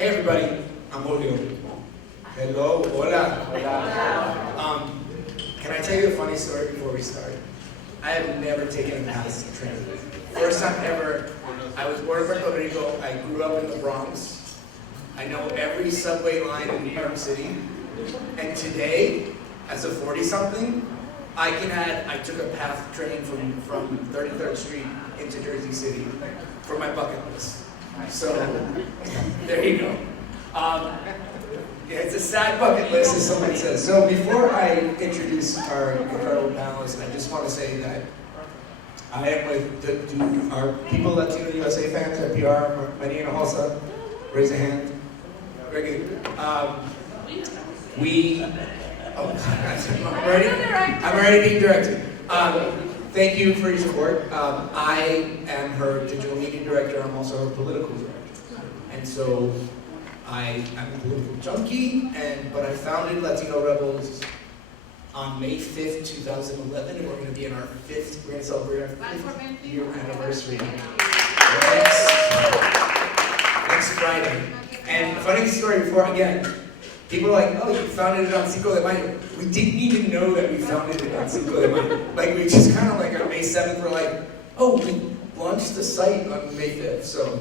Hey everybody, I'm Julio. Hello, hola. Hola. Can I tell you a funny story before we start? I have never taken a pass train. First time ever. I was born in Puerto Rico. I grew up in the Bronx. I know every subway line in New York City. And today, as a 40-something, I took a PATH train from 33rd Street into Jersey City for my bucket list. So, there you go. Yeah, it's a sad bucket list, as someone says. So before I introduce our incredible panelists, I just want to say that I am with our people Latino USA fans at PR, Medina also, raise a hand. Very good. I'm already being directed. Thank you for your support. I am her digital media director. I'm also her political director. And so I am a political junkie, but I founded Latino Rebels on May 5th, 2011, and we're going to be in our we're going to celebrate our 5th year anniversary next Friday. And funny story before, again, people are like, oh, you founded it on Cinco de Mayo. We didn't even know that we founded it on Cinco de Mayo. Like, we just kind of like on May 7th, we're like, oh, we launched the site on May 5th. So,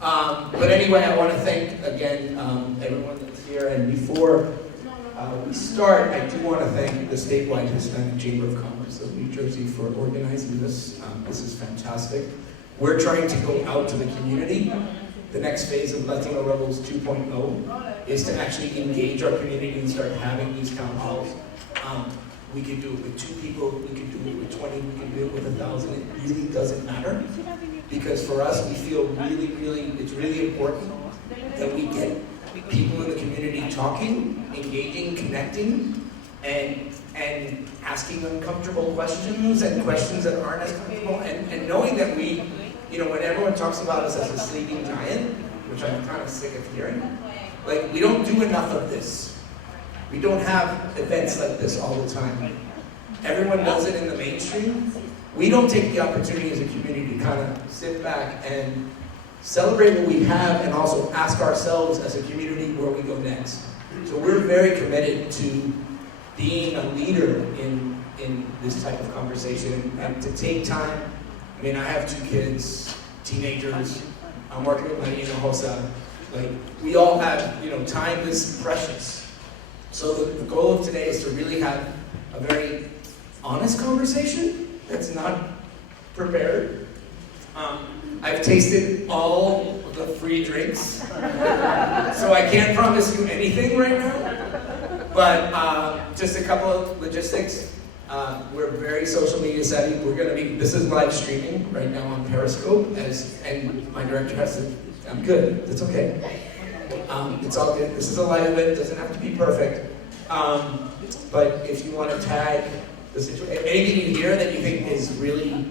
but anyway, I want to thank, again, everyone that's here. And before we start, I do want to thank the Statewide Hispanic Chamber of Commerce of New Jersey for organizing this. This is fantastic. We're trying to go out to the community. The next phase of Latino Rebels 2.0 is to actually engage our community and start having these town halls. We can do it with 2 people, we can do it with 20, we can do it with 1,000. It really doesn't matter. Because for us, we feel it's really important that we get people in the community talking, engaging, connecting, and asking uncomfortable questions and questions that aren't as comfortable, and knowing that we, when everyone talks about us as a sleeping giant, which I'm kind of sick of hearing, like, we don't do enough of this. We don't have events like this all the time. Everyone does it in the mainstream. We don't take the opportunity as a community to kind of sit back and celebrate what we have and also ask ourselves as a community where we go next. So we're very committed to being a leader in this type of conversation and to take time. I mean, I have 2 kids, teenagers. I'm working with Medina Hosa. Like, we all have, time is precious. So the goal of today is to really have a very honest conversation that's not prepared. I've tasted all the free drinks, so I can't promise you anything right now. But just a couple of logistics. We're very social media savvy. This is live streaming right now on Periscope, and my director has to, I'm good, it's okay. It's all good. This is a live event, it doesn't have to be perfect. But if you want to tag the situation, anything you hear that you think is really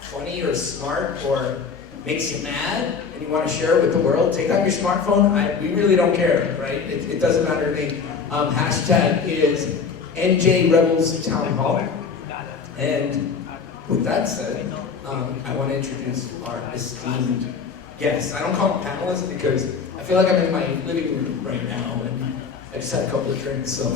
funny or smart or makes you mad and you want to share it with the world, take out your smartphone. We really don't care, right? It doesn't matter to me. Hashtag is NJ Rebels Town Hall. And with that said, I want to introduce our esteemed guests. I don't call them panelists because I feel like I'm in my living room right now and I just had a couple of drinks, so.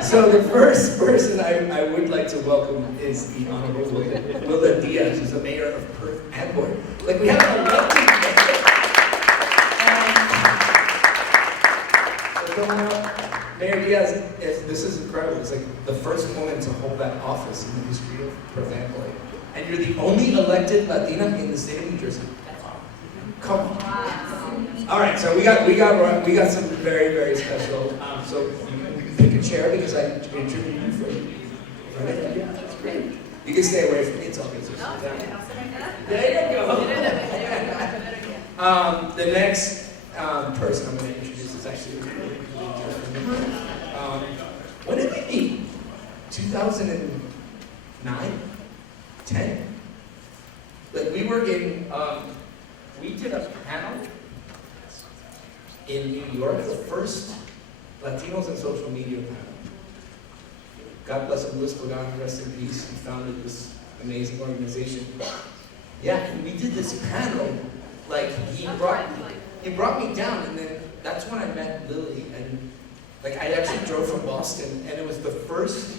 So the first person I would like to welcome is the Honorable Wilda Díaz, who's the mayor of Perth, Amboy. Like, we have an elected Mayor Díaz, this is incredible. It's like the first woman to hold that office in the history of Perth, Amboy. And you're the only elected Latina in the state of New Jersey. Come on. Wow. All right, so we got some very, very special. So you can pick a chair because I interviewed you for right? Yeah, that's great. You can stay away from me. It's all good. There you go. The next person I'm going to introduce is actually when did we meet? 2009, 10. Like, we were in. We did a panel in New York, the first Latinos in social media panel. God bless him, Luis Pagan, rest in peace. He founded this amazing organization. Yeah, and we did this panel, like, he brought he brought me down, and then that's when I met Lili, and like I actually drove from Boston, and it was the first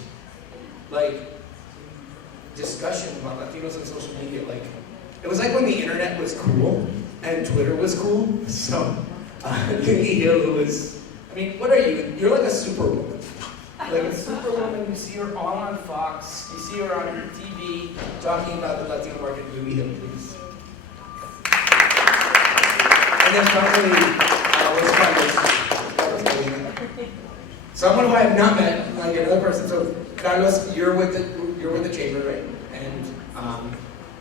like discussion about Latinos on social media. Like it was like when the internet was cool and Twitter was cool. So Lili Hill was, I mean, what are you? You're like a superwoman. Like a superwoman, you see her all on Fox, you see her on TV talking about the Latino market. Lili Hill, please. And then finally, Medina. Someone who I have not met, like another person. So Carlos, you're with the chamber, right?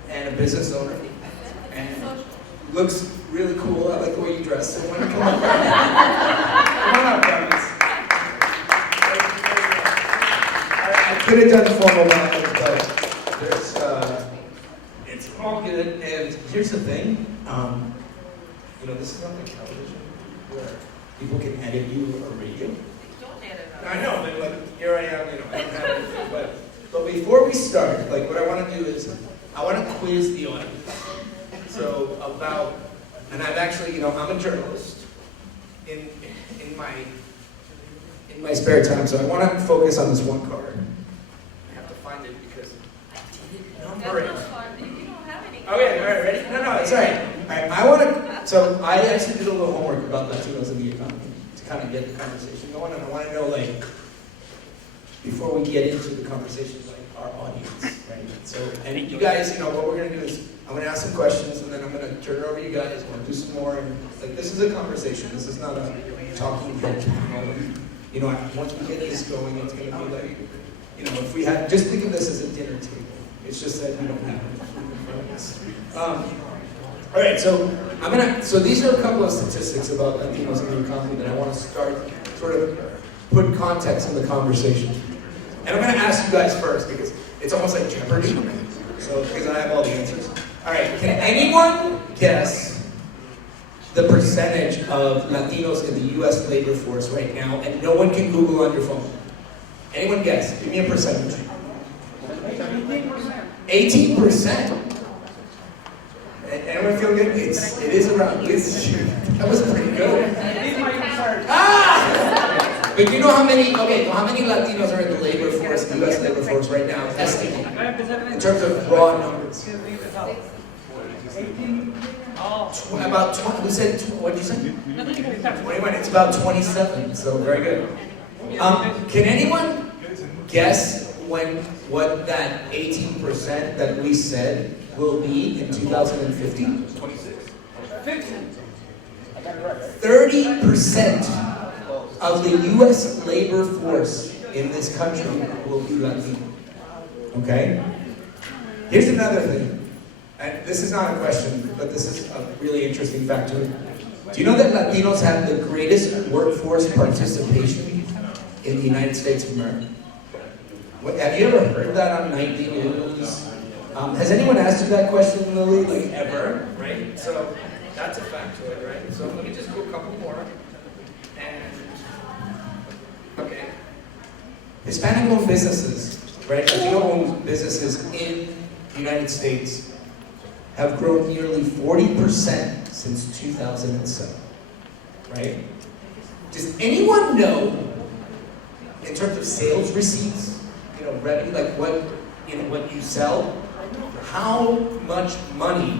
And a business owner, and looks really cool. I like the way you dress. So come on, come on, Carlos. I could have done formal bio, but there's it's all good. And here's the thing. This is not like television where people can edit you or radio. Don't edit us. I know, but like here I am, I don't have anything. But before we start, like what I want to do is I want to quiz the audience. So and I've actually, I'm a journalist in my spare time, so I want to focus on this one card. I have to find it because I didn't number it. That's not fun. You don't have any. Okay, all right, ready? No, it's all right. All right, so I actually did a little homework about Latinos in the economy to kind of get the conversation going, and I want to know, like, before we get into the conversation, like, our audience, right? So, and you guys, what we're going to do is, I'm going to ask some questions, and then I'm going to turn it over to you guys. We're going to do some more, and, like, this is a conversation. This is not a talking head panel. Once we get this going, it's going to be like, if we had, just think of this as a dinner table. It's just that we don't have it. All right, so these are a couple of statistics about Latinos in the economy that I want to start, sort of put context in the conversation. And I'm going to ask you guys first because it's almost like Jeopardy. So, because I have all the answers. All right, can anyone guess the percentage of Latinos in the U.S. labor force right now? And no one can Google on your phone. Anyone guess? Give me a percentage. 18%. 18%. Anyone feel good? It is around. That was pretty good. Ah! But do you know how many? Okay, how many Latinos are in the labor force, the U.S. labor force right now? Estimated in terms of raw numbers. 18. About 20. Who said? What did you say? 21. It's about 27. So very good. Can anyone guess what that 18% that we said will be in 2050? 26. 15. I got it right. 30% of the U.S. labor force in this country will be Latino. Okay? Here's another thing. And this is not a question, but this is a really interesting fact to it. Do you know that Latinos have the greatest workforce participation in the United States of America? Have you ever heard that on nightly news? Has anyone asked you that question, Lili? Like, ever? Right? So, that's a fact to it, right? So, let me just do a couple more. And, okay. Hispanic-owned businesses, right? Latino-owned businesses in the United States have grown nearly 40% since 2007, right? Does anyone know, in terms of sales receipts, revenue, like what you sell, how much money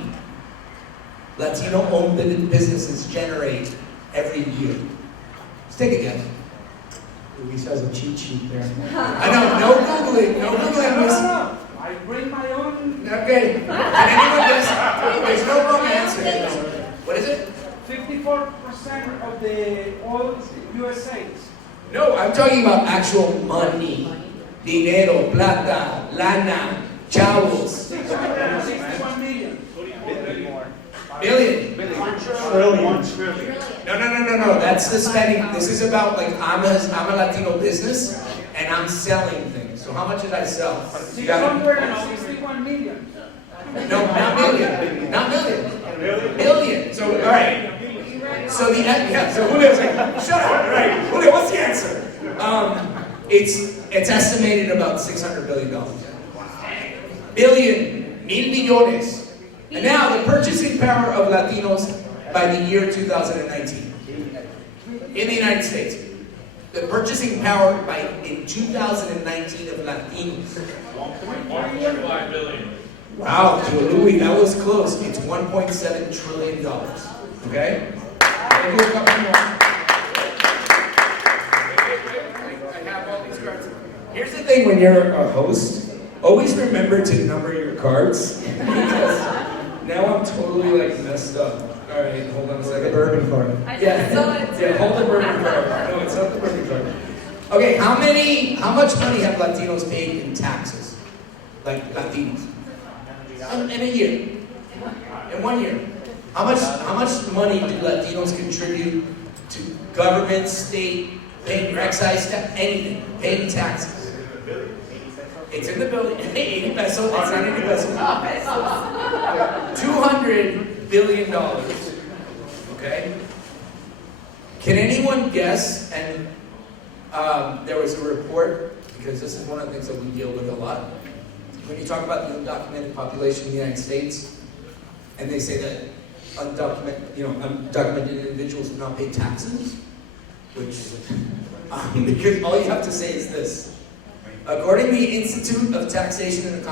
Latino-owned businesses generate every year? Let's take a guess. Luis has a cheat sheet there. I know, no Googling, no Googling. No. I bring my own. Okay. Can anyone guess? There's no wrong answer. What is it? 54% of the all USA. No, I'm talking about actual money. Dinero, plata, lana, chavos. 61 million. Billion. Trillion. No. That's the spending. This is about, like, I'm a Latino business and I'm selling things. So how much did I sell? 661 million. No, not million. Not million. Billion. So, all right. So so Julio's like, shut up. All right. Julio, what's the answer? It's estimated about $600 billion. Billion. Mil millones. And now the purchasing power of Latinos by the year 2019. In the United States. The purchasing power in 2019 of Latinos. 1.5 billion. Wow, Louis, that was close. It's $1.7 trillion. Okay? I'll do a couple more. I have all these cards. Here's the thing when you're a host, always remember to number your cards. Because now I'm totally like messed up. All right, hold on a second. Bourbon card. I just saw it too. Yeah, hold the bourbon card. No, it's not the bourbon card. Okay, how much money have Latinos paid in taxes? Like Latinos? In a year. In 1 year. How much money do Latinos contribute to government, state, paying your excise tax, anything, paying taxes? It's in the building. 80 pesos. It's not 80 pesos. $200 billion. Okay? Can anyone guess? And there was a report, because this is one of the things that we deal with a lot. When you talk about the undocumented population in the United States, and they say that undocumented individuals do not pay taxes, which because all you have to say is this. According to the Institute of Taxation and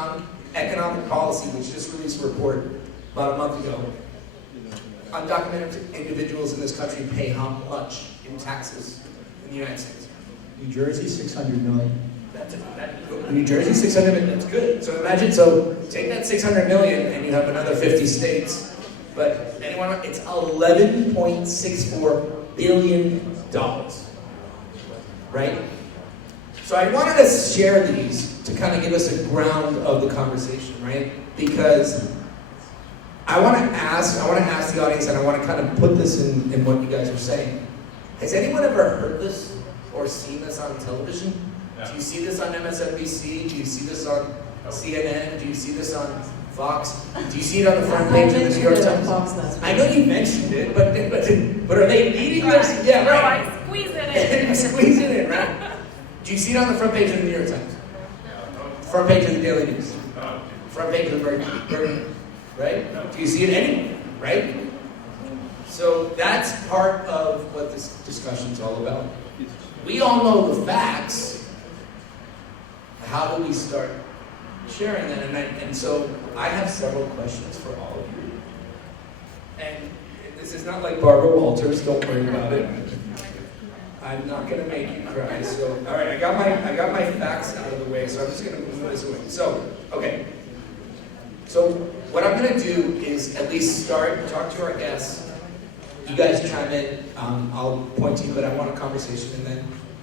Economic Policy, which just released a report about a month ago, undocumented individuals in this country pay how much in taxes in the United States? New Jersey, 600 million. New Jersey, 600 million, that's good. So imagine, take that 600 million and you have another 50 states. But anyone, it's $11.64 billion. Right? So I wanted to share these to kind of give us a ground of the conversation, right? Because I want to ask the audience, and I want to kind of put this in what you guys are saying. Has anyone ever heard this or seen this on television? Yeah. Do you see this on MSNBC? Do you see this on CNN? Do you see this on Fox? Do you see it on the front page of the New York Times? I know you mentioned it, but are they leading this? Yeah, No, right. I squeeze it in. You squeeze it in, right? Do you see it on the front page of the New York Times? Front page of the Daily News? Front page of the Bergen, right? Do you see it anywhere, right? So that's part of what this discussion is all about. We all know the facts. How do we start sharing that? And so I have several questions for all of you. And this is not like Barbara Walters, don't worry about it. I'm not gonna make you cry. So, all right, I got my facts out of the way, so I'm just gonna move this away. So, okay. So what I'm gonna do is at least talk to our guests. You guys chime in. I'll point to you, but I want a conversation,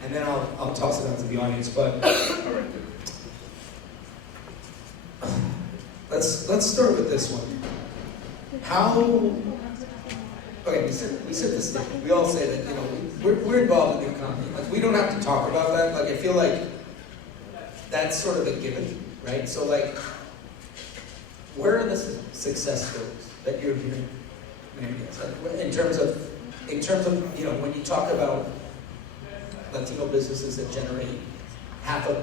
and then I'll toss it out to the audience. But all right. Let's start with this one. Okay, we said this thing. We all say that, we're involved in the economy. Like, we don't have to talk about that. Like, I feel like that's sort of a given, right? So, like, where are the success stories that you're hearing? Like, in terms of, when you talk about Latino businesses that generate $500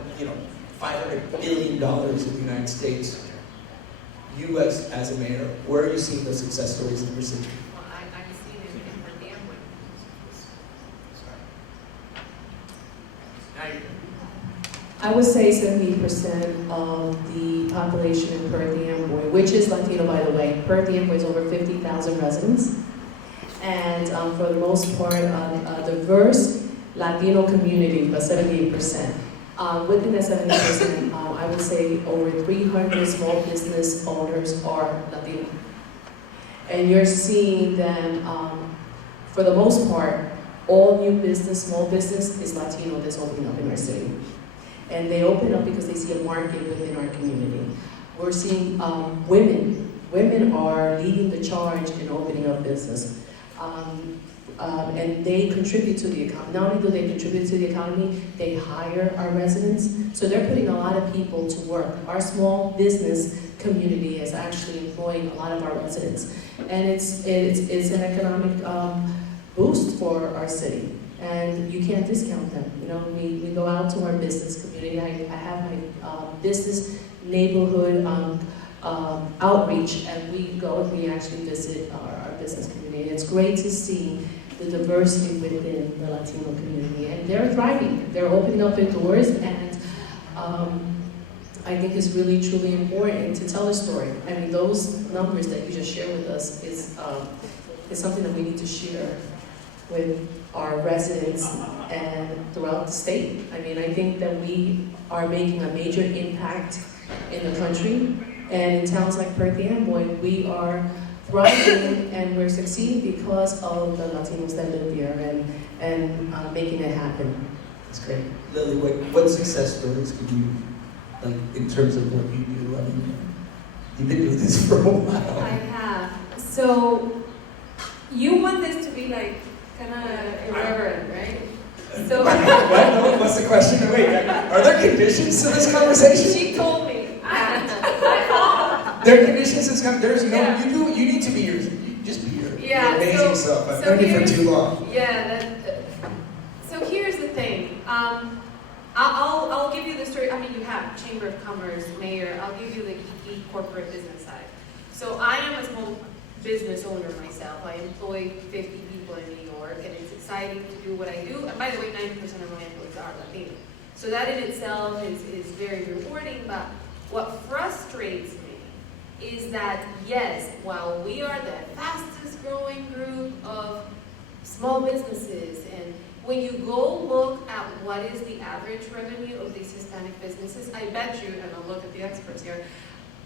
billion in the United States, you as a mayor, where are you seeing the success stories in your city? Well, I'm seeing it in the Amboy. I would say 70% of the population in Perth, Amboy, which is Latino, by the way. Perth, Amboy is over 50,000 residents. And for the most part, a diverse Latino community, about 78%. Within that 70%, I would say over 300 small business owners are Latino. And you're seeing them, for the most part, all new business, small business is Latino that's opening up in our city. And they open up because they see a market within our community. We're seeing women. Women are leading the charge in opening up business. And they contribute to the economy. Not only do they contribute to the economy, they hire our residents. So they're putting a lot of people to work. Our small business community is actually employing a lot of our residents. And it's an economic boost for our city. And you can't discount them. We go out to our business community. I have my business neighborhood outreach, and we go and we actually visit our business community. It's great to see the diversity within the Latino community, and they're thriving. They're opening up their doors, and I think it's really, truly important to tell the story. I mean, those numbers that you just shared with us is something that we need to share with our residents and throughout the state. I mean, I think that we are making a major impact in the country, and in towns like Perth and Amboy, we are thriving and we're succeeding because of the Latinos that live here and making it happen. It's great. Lily, what success stories could you, like, in terms of what you do? I mean, you've been doing this for a while. I have. So, you want this to be like kind of irreverent, right? So What? No, what's the question? Wait, are there conditions to this conversation? she told me. There are conditions to this conversation. There's no, Yeah. you need to be your, just be your Yeah, amazing self. I've known you for too long. Yeah. So here's the thing. I'll give you the story. I mean, you have Chamber of Commerce, Mayor. I'll give you the geeky corporate business side. So I am a small business owner myself. I employ 50 people in New York, and it's exciting to do what I do. And by the way, 90% of my employees are Latino. So that in itself is very rewarding. But what frustrates me is that, yes, while we are the fastest growing group of small businesses, and when you go look at what is the average revenue of these Hispanic businesses, I bet you, and I'll look at the experts here,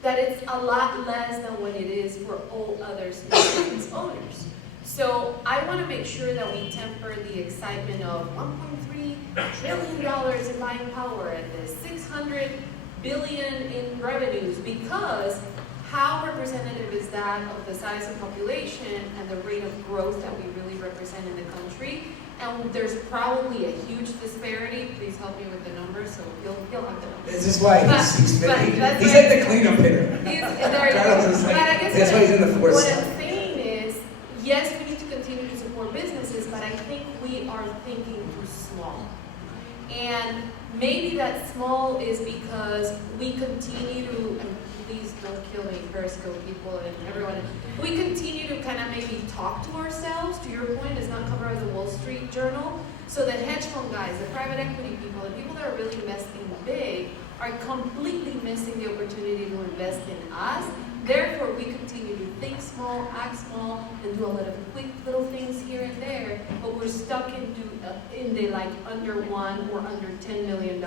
that it's a lot less than what it is for all other small business owners. So I want to make sure that we temper the excitement of $1.3 trillion in buying power and the $600 billion in revenues, because how representative is that of the size of population and the rate of growth that we really represent in the country? And there's probably a huge disparity. Please help me with the numbers, so he'll have the numbers. This is why he's That's like the cleanup hitter. There you go. Carlos is like, But I guess that's why he's in the force. what I'm saying is, yes, we need to continue to support businesses, but I think we are thinking too small. And maybe that small is because we continue to, and please don't kill me, Periscope people and everyone, we continue to kind of maybe talk to ourselves. To your point, it's not covered by the Wall Street Journal. So the hedge fund guys, the private equity people, the people that are really investing big are completely missing the opportunity to invest in us. Therefore, we continue to think small, act small, and do a lot of quick little things here and there, but we're stuck in the like under $1 or under $10 million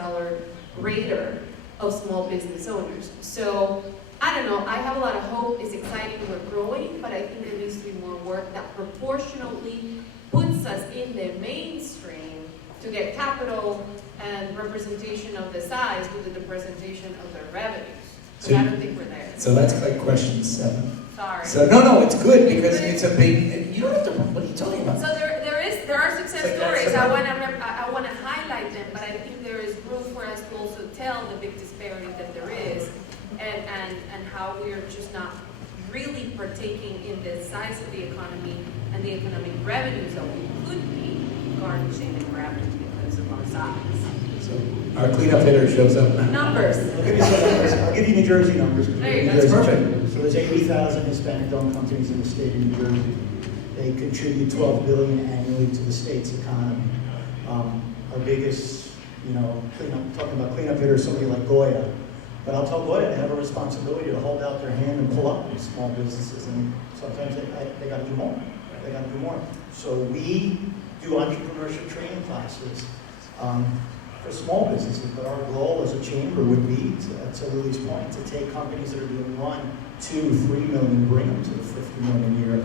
radar of small business owners. So, I don't know, I have a lot of hope. It's exciting, we're growing, but I think there needs to be more work that proportionally puts us in the mainstream to get capital and representation of the size with the representation of their revenues. So I don't think we're there. So that's like question 7. Sorry. So no, it's good because it's a big. You don't have to. What are you talking about? So there are success Like stories. that's I want to highlight them, but I think there is room for us to also tell the big disparity that there is, and how we are just not really partaking in the size of the economy and the economic revenues that we could be garnishing and grabbing because of our size. So our cleanup hitter shows up now. Numbers. I'll give you some numbers. I'll give you New Jersey numbers. There you go. That's perfect. So there's 80,000 Hispanic-owned companies in the state of New Jersey. They contribute $12 billion annually to the state's economy. Our biggest, talking about cleanup hitters, somebody like Goya. But I'll tell Goya, they have a responsibility to hold out their hand and pull up these small businesses, and sometimes they got to do more. They got to do more. So we do entrepreneurship training classes for small businesses, but our goal as a chamber would be, to Lily's point, to take companies that are doing 1, 2, 3 million, bring them to the 50 million a year.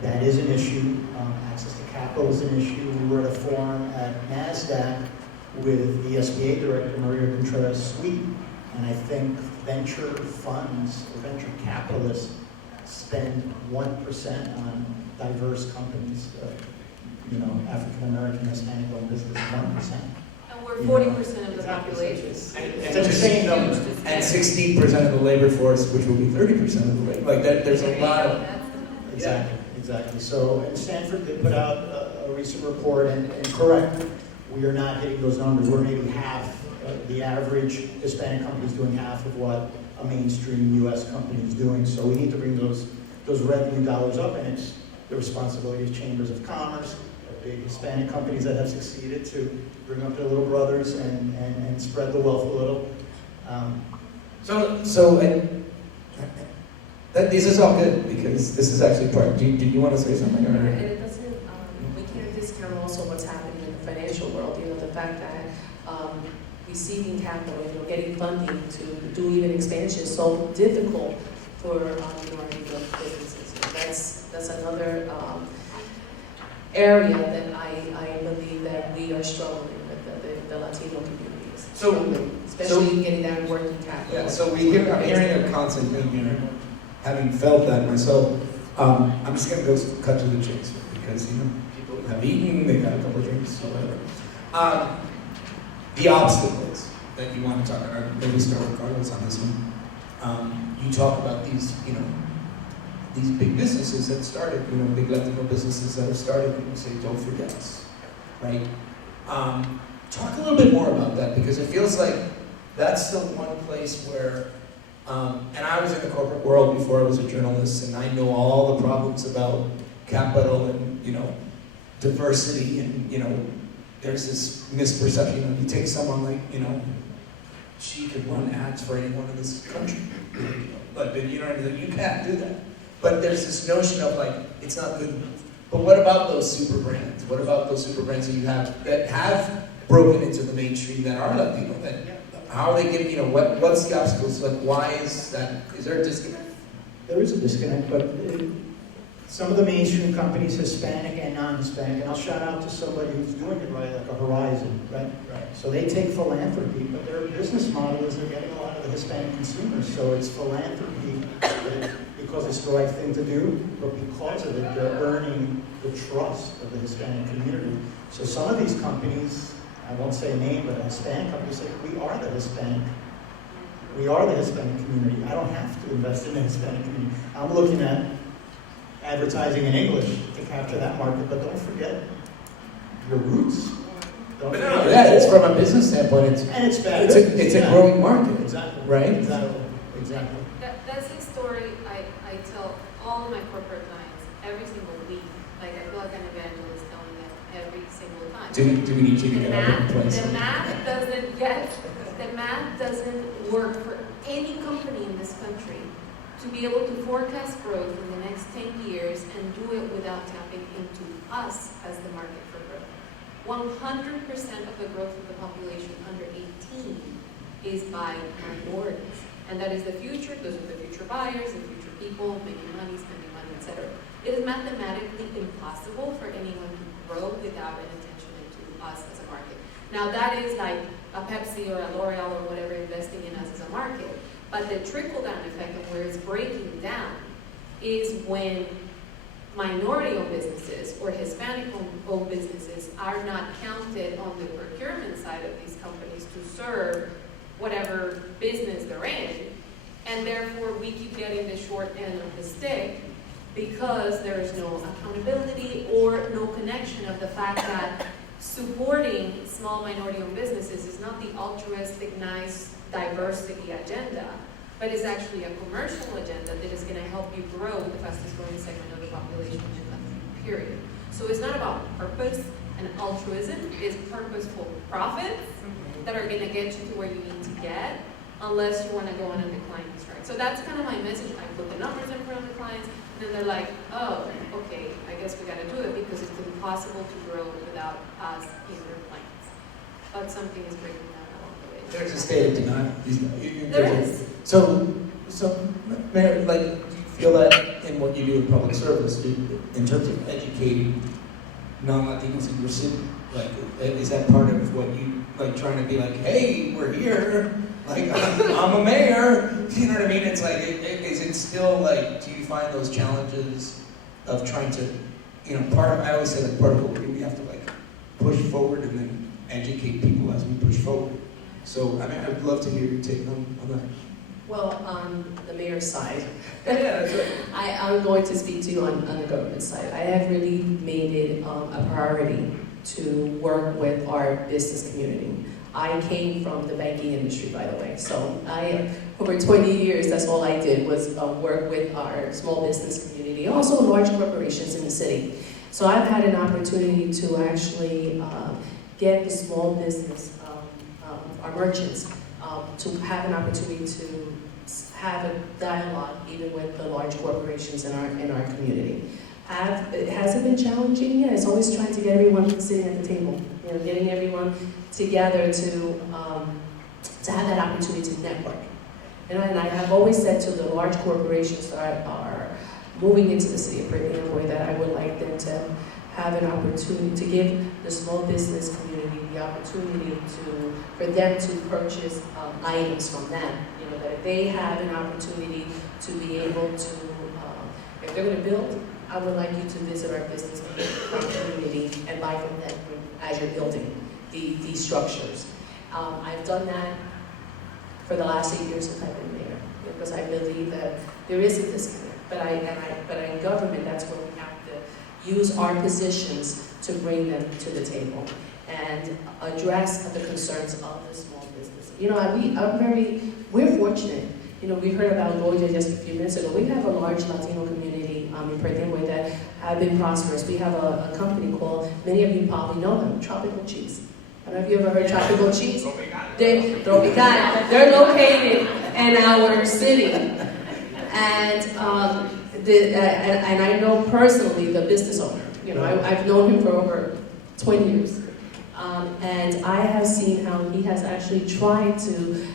That is an issue. Access to capital is an issue. We were at a forum at NASDAQ with the SBA director, Maria Contreras-Sweet, and I think venture funds or venture capitalists spend 1% on diverse companies, African American, Hispanic-owned business, 1%. And we're 40% of the population. It's an insane number. And 16% of the labor force, which will be 30% of the labor. Like that, there's a lot of. Exactly. So, and Stanford did put out a recent report, and correct, we are not hitting those numbers. We're maybe half. The average Hispanic company is doing half of what a mainstream US company is doing. So we need to bring those revenue dollars up, and it's the responsibility of chambers of commerce, of big Hispanic companies that have succeeded to bring up their little brothers and spread the wealth a little. This is all good, because this is actually part, did you want to say something? And Or? it doesn't, we can't discount also what's happening in the financial world, the fact that receiving capital, getting funding to do even expansion is so difficult for minority-owned businesses. That's another area that I believe that we are struggling with, the Latino communities. Especially getting that working capital. Yeah, so I'm hearing a constant theme here, having felt that myself. I'm just going to go cut to the chase, because people have eaten, they've had a couple of drinks, or whatever. The obstacles that you want to talk about, maybe start with Carlos on this one. You talk about these big businesses that started, big Latino businesses that have started, and you say, don't forget us, right? Talk a little bit more about that, because it feels like that's still one place where, and I was in the corporate world before I was a journalist, and I know all the problems about capital and, diversity, and, there's this misperception of you take someone like, she could run ads for anyone in this country, but you can't do that. But there's this notion of like, it's not good enough. But what about those super brands? What about those super brands that you have that have broken into the mainstream that are Latino? How are they getting, what's the obstacles? Like, why is that? Is there a disconnect? There is a disconnect, but some of the mainstream companies, Hispanic and non-Hispanic, and I'll shout out to somebody who's doing it right, like a Horizon, right? So they take philanthropy, but their business model is they're getting a lot of the Hispanic consumers. So it's philanthropy because it's the right thing to do, but because of it, they're earning the trust of the Hispanic community. So some of these companies, I won't say a name, but a Hispanic company say, we are the Hispanic community. I don't have to invest in the Hispanic community. I'm looking at advertising in English to capture that market, but don't forget your roots. Yeah, it's from a business standpoint. It's better. It's a growing market. Exactly. Right? Exactly. That's a story I tell all of my corporate clients every single week. Like, I feel like an evangelist telling them every single time. Do we need you to get up and play The math doesn't work for any company in this country to be able to forecast growth in the next 10 years and do it without tapping into us as the market for growth. 100% of the growth of the population under 18 is by minorities. And that is the future. Those are the future buyers, the future people making money, spending money, etc. It is mathematically impossible for anyone to grow without an attention into us as a market. Now that is like a Pepsi or a L'Oreal or whatever investing in us as a market. But the trickle-down effect of where it's breaking down is when minority-owned businesses or Hispanic-owned businesses are not counted on the procurement side of these companies to serve whatever business they're in, and therefore we keep getting the short end of the stick because there is no accountability or no connection of the fact that supporting small minority-owned businesses is not the altruistic, nice diversity agenda, but is actually a commercial agenda that is going to help you grow the fastest growing segment of the population in the country, period. So it's not about purpose and altruism, it's purposeful profits that are going to get you to where you need to get, unless you want to go on a declining strike. So that's kind of my message. I put the numbers in front of the clients, and then they're like, oh, okay, I guess we got to do it because it's impossible to grow without us in their plans. But something is breaking down along the way. There's a state of denial. There is. So, Mayor, like, do you feel that in what you do in public service, in terms of educating non-Latinos in your city, like, is that part of what you, like, trying to be like, hey, we're here, like, I'm a mayor, you know what I mean? It's like, is it still, like, do you find those challenges of trying to, I always say, like, part of what we do, we have to, like, push forward and then educate people as we push forward. So, I mean, I'd love to hear your take on that. Well, on the mayor's side, Yeah, that's right. I'm going to speak to you on the government side. I have really made it a priority to work with our business community. I came from the banking industry, by the way, so I over 20 years, that's all I did was work with our small business community, also large corporations in the city. So I've had an opportunity to actually get the small business, our merchants, to have an opportunity to have a dialogue even with the large corporations in our community. Has it been challenging? Yeah, it's always trying to get everyone sitting at the table, you know, getting everyone together to have that opportunity to network. And I have always said to the large corporations that are moving into the city of Perth Amboy that I would like them to have an opportunity to give the small business community the opportunity for them to purchase items from them. You know, that if they have an opportunity to be able to, if they're going to build, I would like you to visit our business community and buy from them as you're building these structures. I've done that for the last 8 years since I've been mayor, because I believe that there is a disconnect. But in government, that's where we have to use our positions to bring them to the table and address the concerns of the small business. You know, we're fortunate. You know, we heard about Wilda just a few minutes ago. We have a large Latino community in Perth Amboy that have been prosperous. We have a company called, many of you probably know them, Tropical Cheese. I don't know if you ever heard Tropical Cheese? They're located in our city. And I know personally the business owner. You know, I've known him for over 20 years. And I have seen how he has actually tried to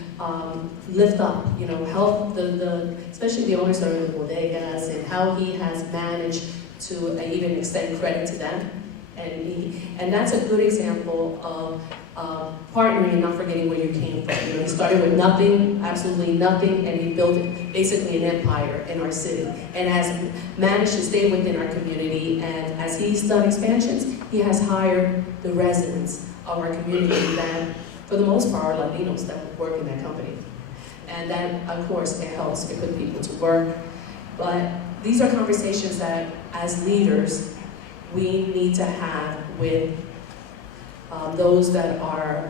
lift up, you know, help especially the owners that are in the bodegas, and how he has managed to even extend credit to them. And that's a good example of partnering and not forgetting where you came from. You know, he started with nothing, absolutely nothing, and he built basically an empire in our city, and has managed to stay within our community. And as he's done expansions, he has hired the residents of our community that, for the most part, are Latinos that work in that company. And that, of course, it helps to put people to work. But these are conversations that, as leaders, we need to have with those that are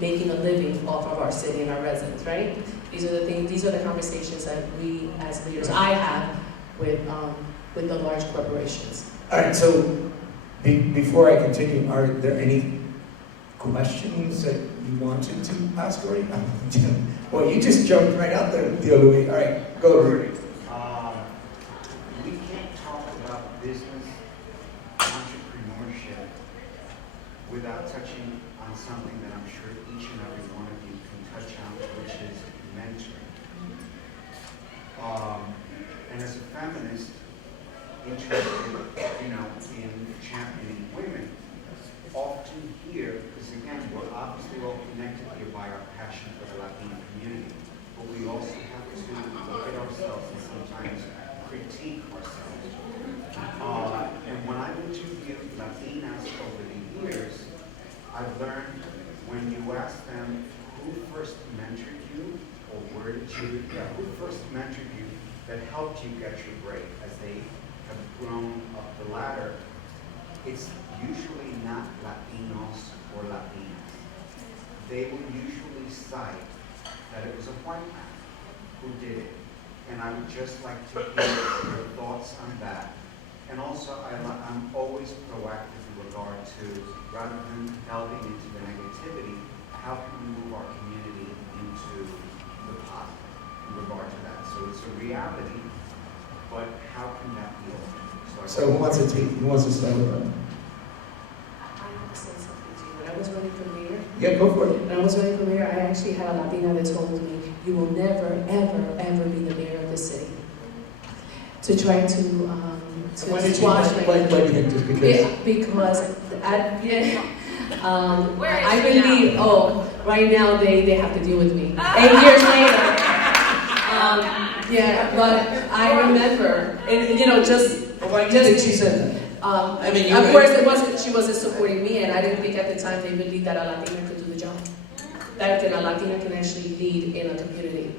making a living off of our city and our residents, right? These are the things, these are the conversations that we, as leaders, I have with the large corporations. All right, so before I continue, are there any questions that you wanted to ask already? Well, you just jumped right out there, Theo Louis. All right, go, Rudy. We can't talk about business entrepreneurship without touching on something that I'm sure each and every one of you can touch on, which is mentoring. And as a feminist, interested, you know, in championing women, often here, because again, we're obviously all connected here by our passion for the Latino community, but we also have to look at ourselves and sometimes critique ourselves. And when I've interviewed Latinas over the years, I've learned when you ask them who first mentored you, or who first mentored you that helped you get your break as they have grown up the ladder, it's usually not Latinos or Latinas. They will usually cite that it was a white man who did it. And I would just like to hear your thoughts on that. And also, I'm always proactive in regard to, rather than delving into the negativity, how can we move our community into the positive in regard to that? So it's a reality, but how can that be overcome? So who wants to start with that? I want to say something to you. When I was running for mayor, Yeah, go for it. when I was running for mayor, I actually had a Latina that told me, you will never, ever, ever be the mayor of the city. To try to Why do you squash think just because? Yeah, because I believe, right now they have to deal with me. 8 years later. Yeah, but I remember, and, you know, Why do you think she said that? I mean, of course, she wasn't supporting me, and I didn't think at the time they believed that a Latina could do the job. That a Latina can actually lead in a community.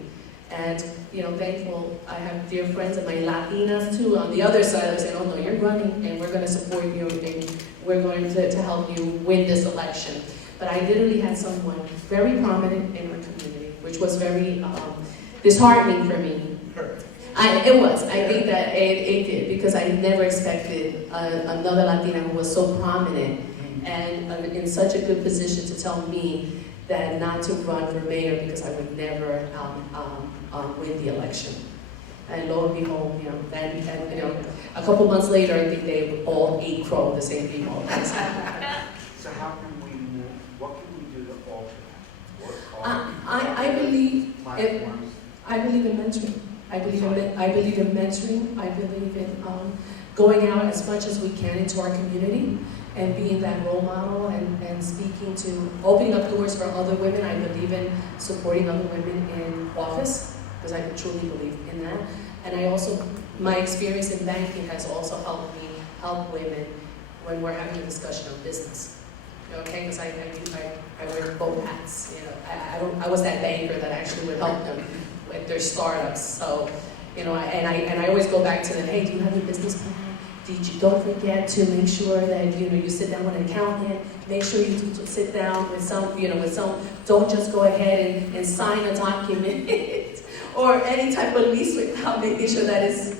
And, you know, thankful, I have dear friends of my Latinas too on the other side that say, oh no, you're running and we're going to support you and we're going to help you win this election. But I literally had someone very prominent in our community, which was very, disheartening for me. It was. I think that it did, because I never expected another Latina who was so prominent and in such a good position to tell me that not to run for mayor because I would never win the election. And lo and behold, a couple months later, I think they all ate crow, the same people. So how can we move, what can we do to alter that? What are I believe platforms? I believe in mentoring. I believe in mentoring. I believe in going out as much as we can into our community and being that role model and speaking to, opening up doors for other women. I believe in supporting other women in office, because I truly believe in that. And I also, my experience in banking has also helped me help women when we're having a discussion on business. Okay, because I wear both hats. I was that banker that actually would help them with their startups. So, and I always go back to them. Hey, do you have a business plan? Don't forget to make sure that you sit down with an accountant. Make sure you sit down with some. Don't just go ahead and sign a document or any type of lease without making sure that it's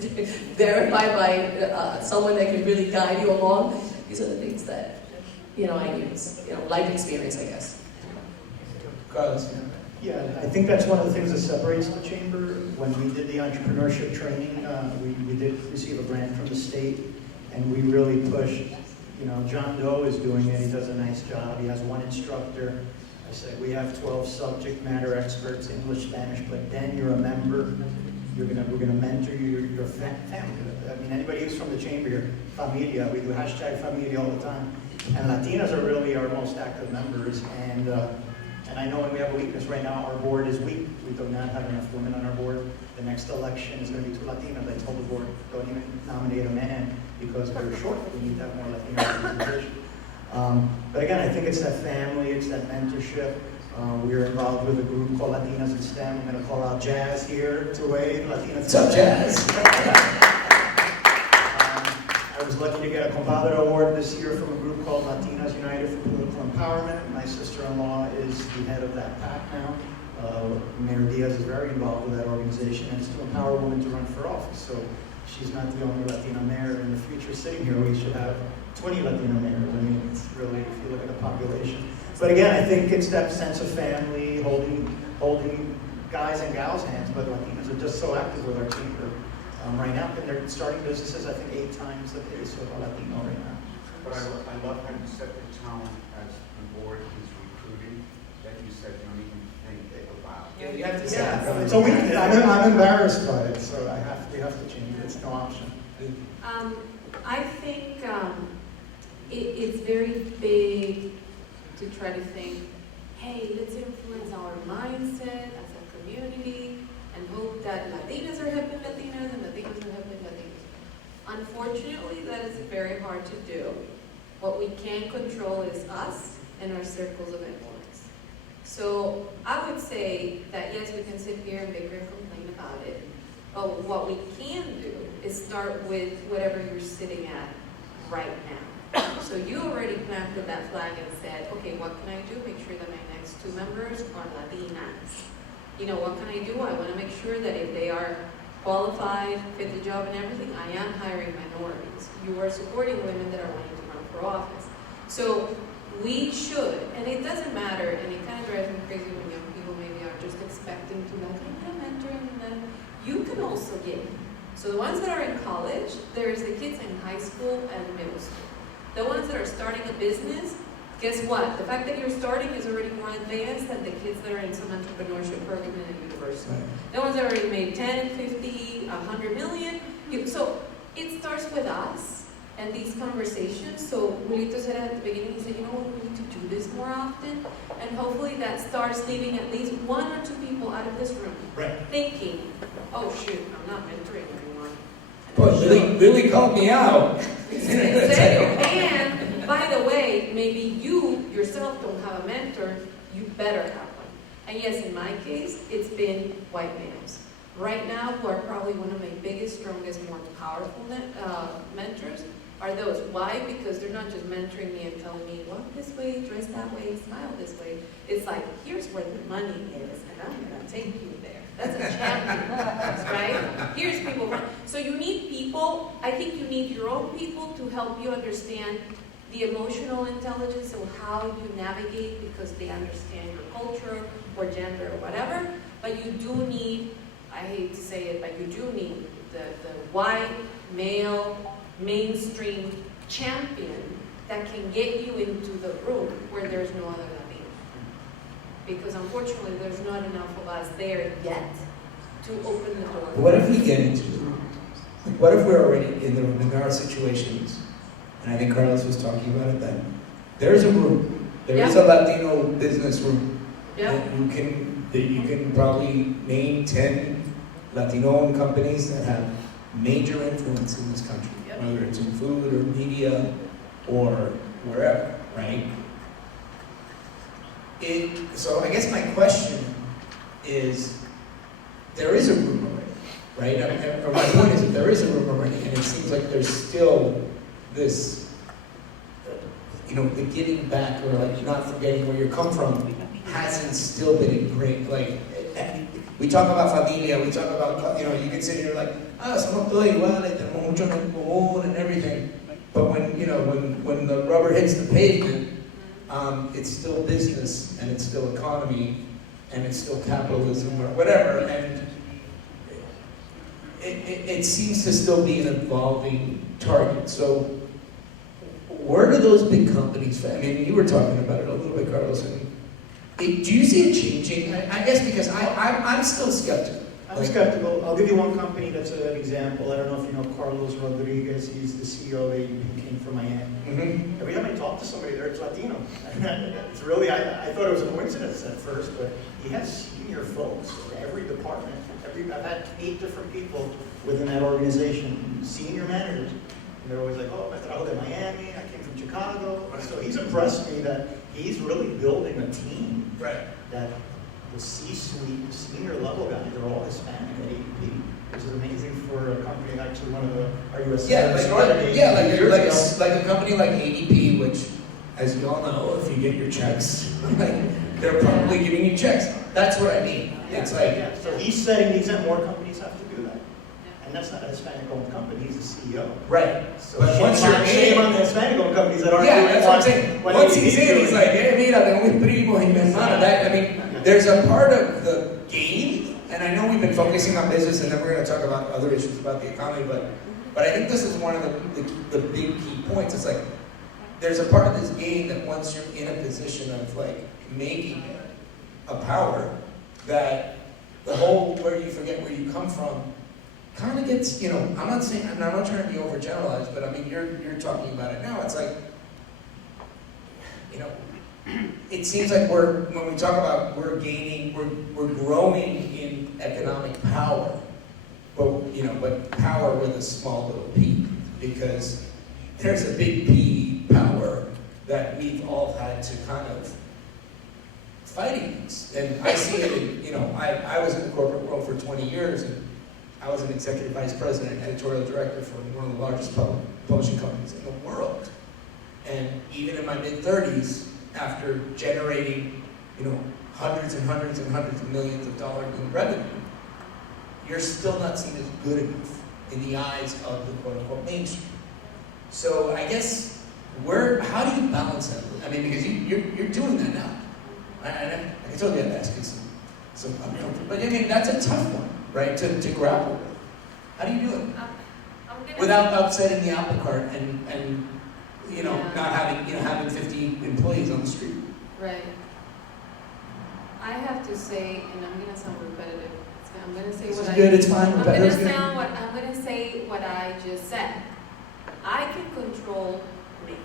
verified by someone that can really guide you along. These are the things that I use. Life experience, I guess. Carlos. Yeah, I think that's one of the things that separates the chamber. When we did the entrepreneurship training, we did receive a grant from the state, and we really pushed. John Doe is doing it. He does a nice job. He has one instructor. I said we have 12 subject matter experts, English, Spanish, but then you're a member. We're gonna mentor you. Your family. I mean, anybody who's from the chamber, your familia. We do #familia all the time, and Latinas are really our most active members. And I know when we have a weakness right now, our board is weak. We do not have enough women on our board. The next election is going to be 2 Latinas. I told the board, don't even nominate a man because we're short. We need to have more Latino representation. But again, I think it's that family, it's that mentorship. We're involved with a group called Latinas in STEM. I'm going to call out Jazz here to wave. Latinas in STEM. What's up, Jazz? I was lucky to get a Compadre Award this year from a group called Latinas United for Political Empowerment. My sister-in-law is the head of that PAC now. Mayor Díaz is very involved with that organization, and it's to empower women to run for office. So she's not the only Latina mayor. In the future, sitting here, we should have 20 Latina mayors. I mean, it's really, if you look at the population. But again, I think it's that sense of family, holding guys and gals' hands. But Latinas are just so active with our chamber. Right now, and they're starting businesses, I think, 8 times the pace of a Latino right now. But I love how you set the tone as the board is recruiting, that you said don't even think about. Yeah, you have to say Yeah, that. it's a weakness. I'm embarrassed by it, so we have to change it. It's no option. I think it's very big to try to think, hey, let's influence our mindset as a community and hope that Latinas are helping Latinas and Latinos are helping Latinos. Unfortunately, that is very hard to do. What we can control is us and our circles of influence. So I would say that yes, we can sit here and bicker and complain about it, but what we can do is start with whatever you're sitting at right now. So you already planted that flag and said, okay, what can I do? Make sure that my next 2 members are Latinas. What can I do? I want to make sure that if they are qualified, fit the job and everything, I am hiring minorities. You are supporting women that are wanting to run for office. So we should, and it doesn't matter, and it kind of drives me crazy when young people maybe are just expecting to I'm mentoring them. You can also give. So the ones that are in college, there's the kids in high school and middle school. The ones that are starting a business, guess what? The fact that you're starting is already more advanced than the kids that are in some entrepreneurship program in a university. Right. The ones that already made 10, 50, 100 million. So it starts with us and these conversations. So Julio said at the beginning, he said, we need to do this more often. And hopefully that starts leaving at least 1 or 2 people out of this room thinking, oh shoot, I'm not mentoring anyone. Boy, Lili called me out. And by the way, maybe you yourself don't have a mentor, you better have one. And yes, in my case, it's been white males. Right now, who are probably one of my biggest, strongest, more powerful mentors are those. Why? Because they're not just mentoring me and telling me, walk this way, dress that way, smile this way. It's like, here's where the money is, and I'm going to take you there. That's a champion, right? Here's people. So you need people, I think you need your own people to help you understand the emotional intelligence of how you navigate because they understand your culture or gender or whatever. But you do need, I hate to say it, but you do need the white, male, mainstream champion that can get you into the room where there's no other Latino. Because unfortunately, there's not enough of us there yet to open the door. What if we get into the room? What if we're already in the room and there are situations, and I think Carlos was talking about it then, there's a room, there is a Latino business room, and you can probably name 10 Latino-owned companies that have major influence in this country, whether it's in food or media or wherever, right? So I guess my question is, there is a room already, right? Or my point is that there is a room already, and it seems like there's still this, the giving back or like not forgetting where you come from hasn't still been ingrained. Like, we talk about familia, we talk about, you can sit here like, somos todos iguales, tenemos mucho en común and everything. But when the rubber hits the pavement, it's still business and it's still economy and it's still capitalism or whatever. And it seems to still be an evolving target. So where do those big companies fit? I mean, you were talking about it a little bit, Carlos. Do you see it changing? I guess because I'm still skeptical. I'm skeptical. I'll give you one company that's an example. I don't know if you know Carlos Rodriguez. He's the CEO of AEP, came from Miami. Mm-hmm. Every time I talk to somebody there, it's Latino. It's really, I thought it was a coincidence at first, but he has senior folks in every department. I've had 8 different people within that organization, senior managers. And they're always like, oh, I trabajo de Miami, I came from Chicago. So he's impressed me that he's really building a team. Right. That the C-suite, the senior level guys, they're all Hispanic at AEP, which is amazing for a company, actually one of our US like a company like ADP, which, as you all know, if you get your checks, they're probably giving you checks. That's what I mean. It's like, so he's setting the example. More companies have to do that, and that's not a Hispanic-owned company. He's the CEO. Right. So but once you're shame on the Hispanic-owned companies that aren't doing that's what I'm saying. Once he's in, he's like, hey, mira, tengo mis primos y mi hermana. That, I mean, there's a part of the game, and I know we've been focusing on business, and then we're going to talk about other issues about the economy, but I think this is one of the big key points. It's like, there's a part of this game that once you're in a position of like making it a power, that the whole where you forget where you come from kind of gets, I'm not trying to be overgeneralized, but I mean, you're talking about it now. It's like, it seems like when we talk about we're growing in economic power, but power with a small little p, because there's a big P power that we've all had to kind of fight against. And I see it in, I was in the corporate world for 20 years, and I was an executive vice president, editorial director for one of the largest publishing companies in the world. And even in my mid-30s, after generating, hundreds and hundreds and hundreds of millions of dollars in revenue, you're still not seen as good enough in the eyes of the quote-unquote mainstream. So I guess, how do you balance that? I mean, because you're doing that now. I told you I'd ask you some uncomfortable, but I mean, that's a tough one, right, to grapple with. How do you do it? Without upsetting the apple cart and not having 50 employees on the street. Right. I have to say, and I'm going to sound repetitive. I'm going to say what I. Good. It's fine. I'm going to say what I just said. I can control me,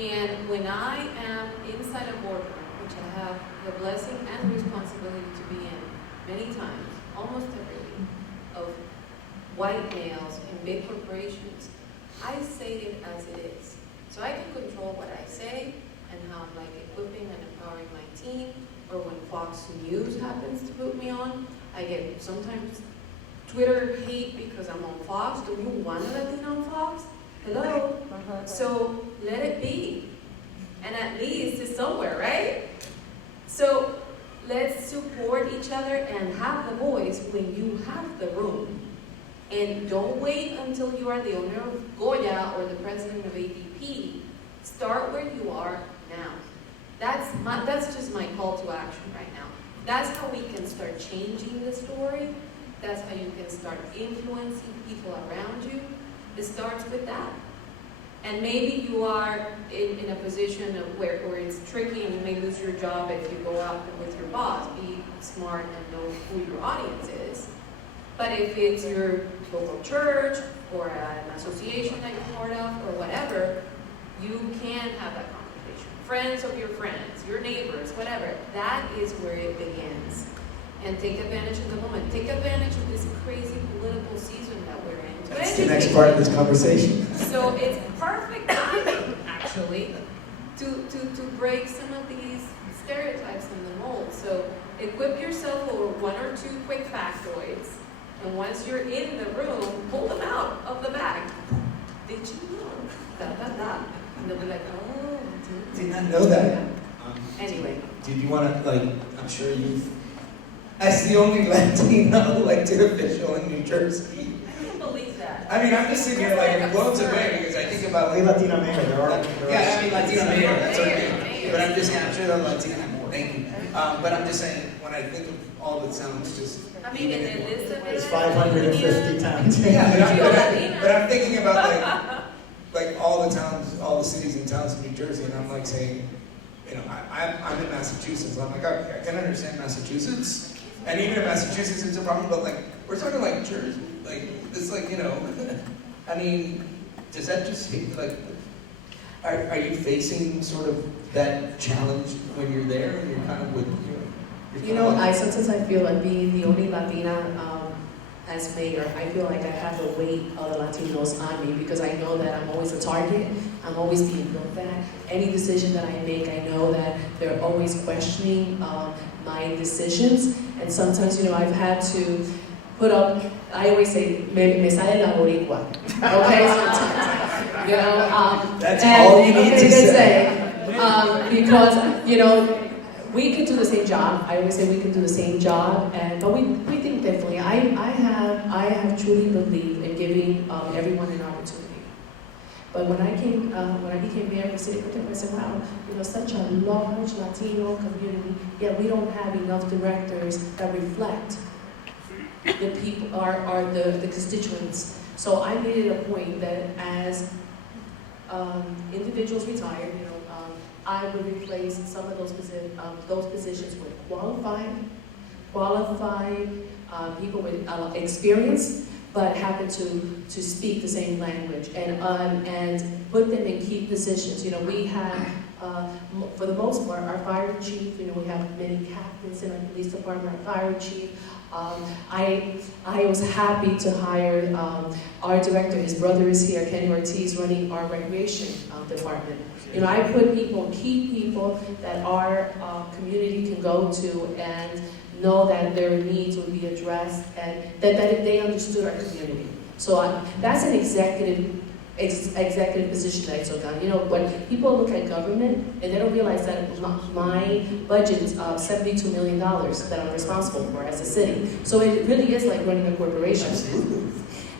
and when I am inside a boardroom, which I have the blessing and responsibility to be in many times, almost every week, of white males in big corporations, I say it as it is. So I can control what I say and how I'm like equipping and empowering my team, or when Fox News happens to put me on, I get sometimes Twitter hate because I'm on Fox. Do you want a Latino on Fox? Hello? So let it be. And at least it's somewhere, right? So let's support each other and have the voice when you have the room. And don't wait until you are the owner of Goya or the president of ADP. Start where you are now. That's just my call to action right now. That's how we can start changing the story. That's how you can start influencing people around you. It starts with that. And maybe you are in a position of where it's tricky and you may lose your job if you go out with your boss. Be smart and know who your audience is. But if it's your local church or an association that you're part of or whatever, you can have that conversation. Friends of your friends, your neighbors, whatever. That is where it begins. And take advantage of the moment. Take advantage of this crazy political season that we're in. That's the next part of this conversation. So it's perfect timing, actually, to break some of these stereotypes and the mold. So equip yourself with 1 or 2 quick factoids. And once you're in the room, pull them out of the bag. Did you know? Da, da, da. And they'll be like, oh, Did not know that. Anyway. Did you want to, like, I'm sure you've, as the only Latino elected official in New Jersey. I can't believe that. I mean, I'm just sitting here like it blows away because I think about Only Latino mayor, there are. yeah, I mean Latino mayor, that's okay. Mayor. But I'm just, I'm sure they're Latino. Thank you. But I'm just saying, when I think of all the towns, just. I mean, in Elizabeth. It's 550 towns. Yeah, but I'm thinking about like all the towns, all the cities and towns in New Jersey, and I'm like saying, you know, I'm in Massachusetts. I'm like, okay, I can understand Massachusetts, and even in Massachusetts it's a problem, but like we're talking like Jersey, like it's like, you know, I mean, does that just like, are you facing sort of that challenge when you're there and you're kind of with You know, sometimes I feel like being the only Latina as mayor, I feel like I have the weight of the Latinos on me because I know that I'm always a target. I'm always being looked at. Any decision that I make, I know that they're always questioning my decisions. And sometimes, you know, I've had to put up, I always say, me sale la boricua. Okay, sometimes. You know, that's all you need to say. Because, you know, we could do the same job. I always say we can do the same job, but we think differently. I have truly believed in giving everyone an opportunity. But when I became mayor of the city of Perth, I said, wow, you know, such a large Latino community, yet we don't have enough directors that reflect the people, the constituents. So I made it a point that as individuals retire, you know, I would replace some of those positions with qualified people with experience, but happen to speak the same language and put them in key positions. You know, we have, for the most part, our fire chief. You know, we have many captains in our police department. Our fire chief. I was happy to hire our director. His brother is here, Kenny Ortiz, running our recreation department. You know, I put key people that our community can go to and know that their needs will be addressed and that they understood our community. So that's an executive position that I took on. You know, when people look at government and they don't realize that my budget is $72 million that I'm responsible for as a city. So it really is like running a corporation. Absolutely.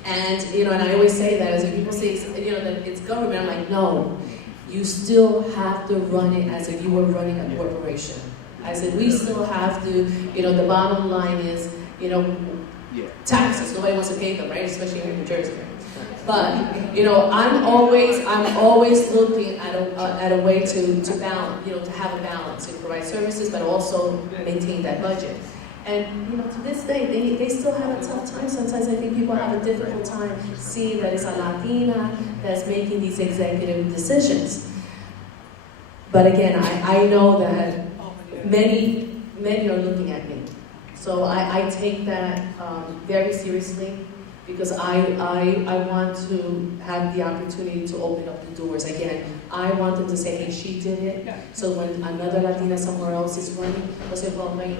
And, you know, and I always say that as when people say, you know, that it's government, I'm like, no. You still have to run it as if you were running a corporation. I said, we still have to, you know, the bottom line is, you know, taxes. Nobody wants to pay them, right? Especially here in New Jersey. But, you know, I'm always looking at a way to balance, you know, to have a balance, to provide services, but also maintain that budget. And, you know, to this day, they still have a tough time. Sometimes I think people have a difficult time seeing that it's a Latina that's making these executive decisions. But again, I know that many are looking at me. So I take that very seriously because I want to have the opportunity to open up the doors. Again, I want them to say, hey, she did it. So when another Latina somewhere else is running, they'll say, well, wait.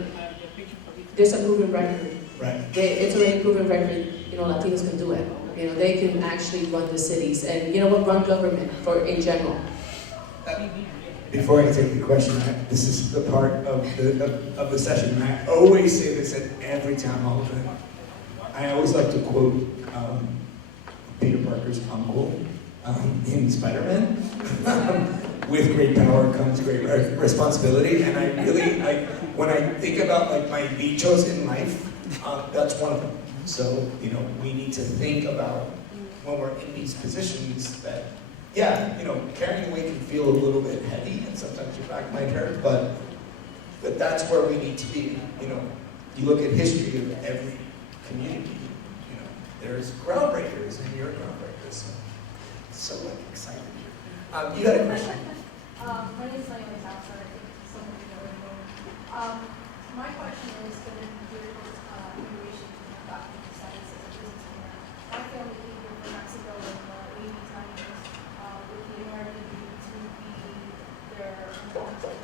There's a proven record. Right. It's already proven record. You know, Latinos can do it. You know, they can actually run the cities and, you know what, run government in general. before I take the question, this is the part of the session, and I always say this at every town hall event. I always like to quote Peter Parker's uncle in Spider-Man. With great power comes great responsibility, and I really, like, when I think about like my dichos in life, that's one of them. So, you know, we need to think about when we're in these positions that, yeah, you know, carrying the weight can feel a little bit heavy, and sometimes your back might hurt, but that's where we need to be. You know, you look at history of every community, you know, there's groundbreakers, and you're groundbreakers. So like excited. You had a question? My name is Naomi Townsend. I think some of you know the room. My question is going to be geared towards immigration and document status as a business owner. My family came here from Mexico in the 80s, 90s with the American view to be their employees, right?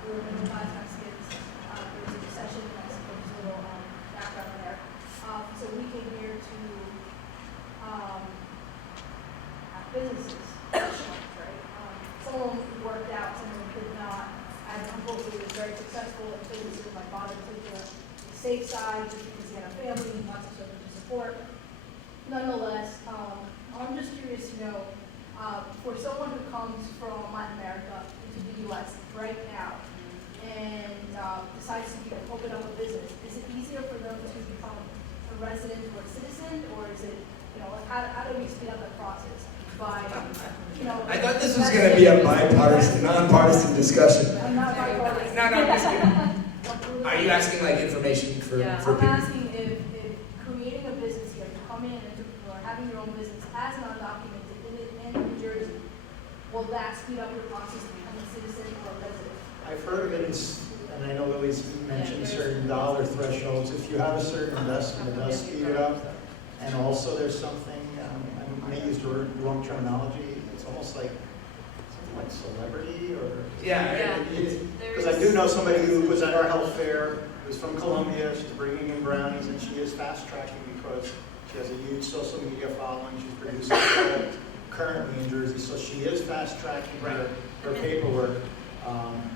We were middle class Mexicans. There was a recession in Mexico. There's a little background there. So we came here to have businesses, right? Some of them worked out, some of them did not. I had an uncle who was very successful in businesses. My father took the safe side just because he had a family and lots of stuff to support. Nonetheless, I'm just curious to know, for someone who comes from Latin America into the U.S. right now and decides to open up a business, is it easier for them to become a resident or a citizen, or is it, you know, how do we speed up the process? By, you know, I thought this was going to be a bipartisan, nonpartisan discussion. I'm not bipartisan. No, I'm just kidding. Are you asking like information for Yeah. for I'm people? asking if creating a business here, to come in and or having your own business as non-documented in New Jersey, will that speed up your process to become a citizen or a resident? I've heard of it, and I know Lily's mentioned certain dollar thresholds. If you have a certain investment, it does speed it up. And also there's something, I may use the wrong terminology, it's almost like something like celebrity or... Yeah. Because I do know somebody who was at our health fair, who's from Colombia, she's bringing in brownies, and she is fast tracking because she has a huge social media following, she's producing a product currently in Jersey, so she is fast tracking her paperwork,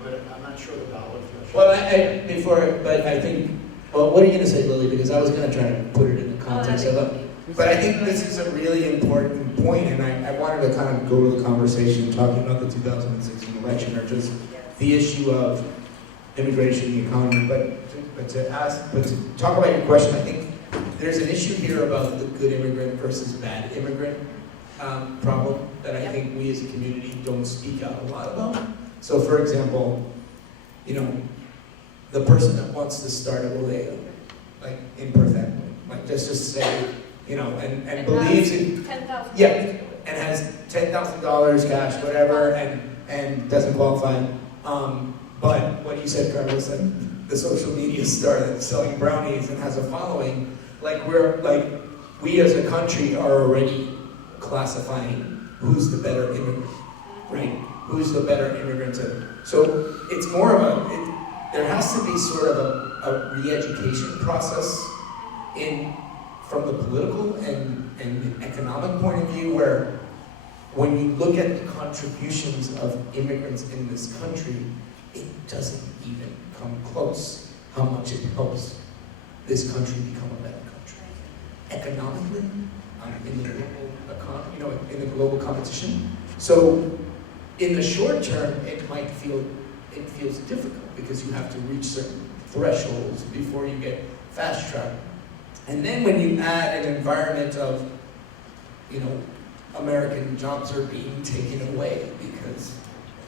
but I'm not sure the dollar threshold. Well, but I think, well, what are you going to say, Lily? Because I was going to try to put it in the context of it. But I think this is a really important point, and I wanted to kind of go to the conversation talking about the 2016 election, or just the issue of immigration, the economy. But to talk about your question, I think there's an issue here about the good immigrant versus bad immigrant problem that I think we as a community don't speak out a lot about. So, for example, you know, the person that wants to start a bodega, like in Perth, like just say, you know, and believes in, $10,000. yeah, and has $10,000 cash, whatever, and doesn't qualify. But what you said, Carlos, like the social media star that's selling brownies and has a following, we as a country are already classifying who's the better immigrant, right? Who's the better immigrant? So it's more of there has to be sort of a re-education process from the political and economic point of view, where when you look at the contributions of immigrants in this country, it doesn't even come close how much it helps this country become a better country. Economically, in the global economy, you know, in the global competition. So in the short term, it feels difficult because you have to reach certain thresholds before you get fast track. And then when you add an environment of, you know, American jobs are being taken away because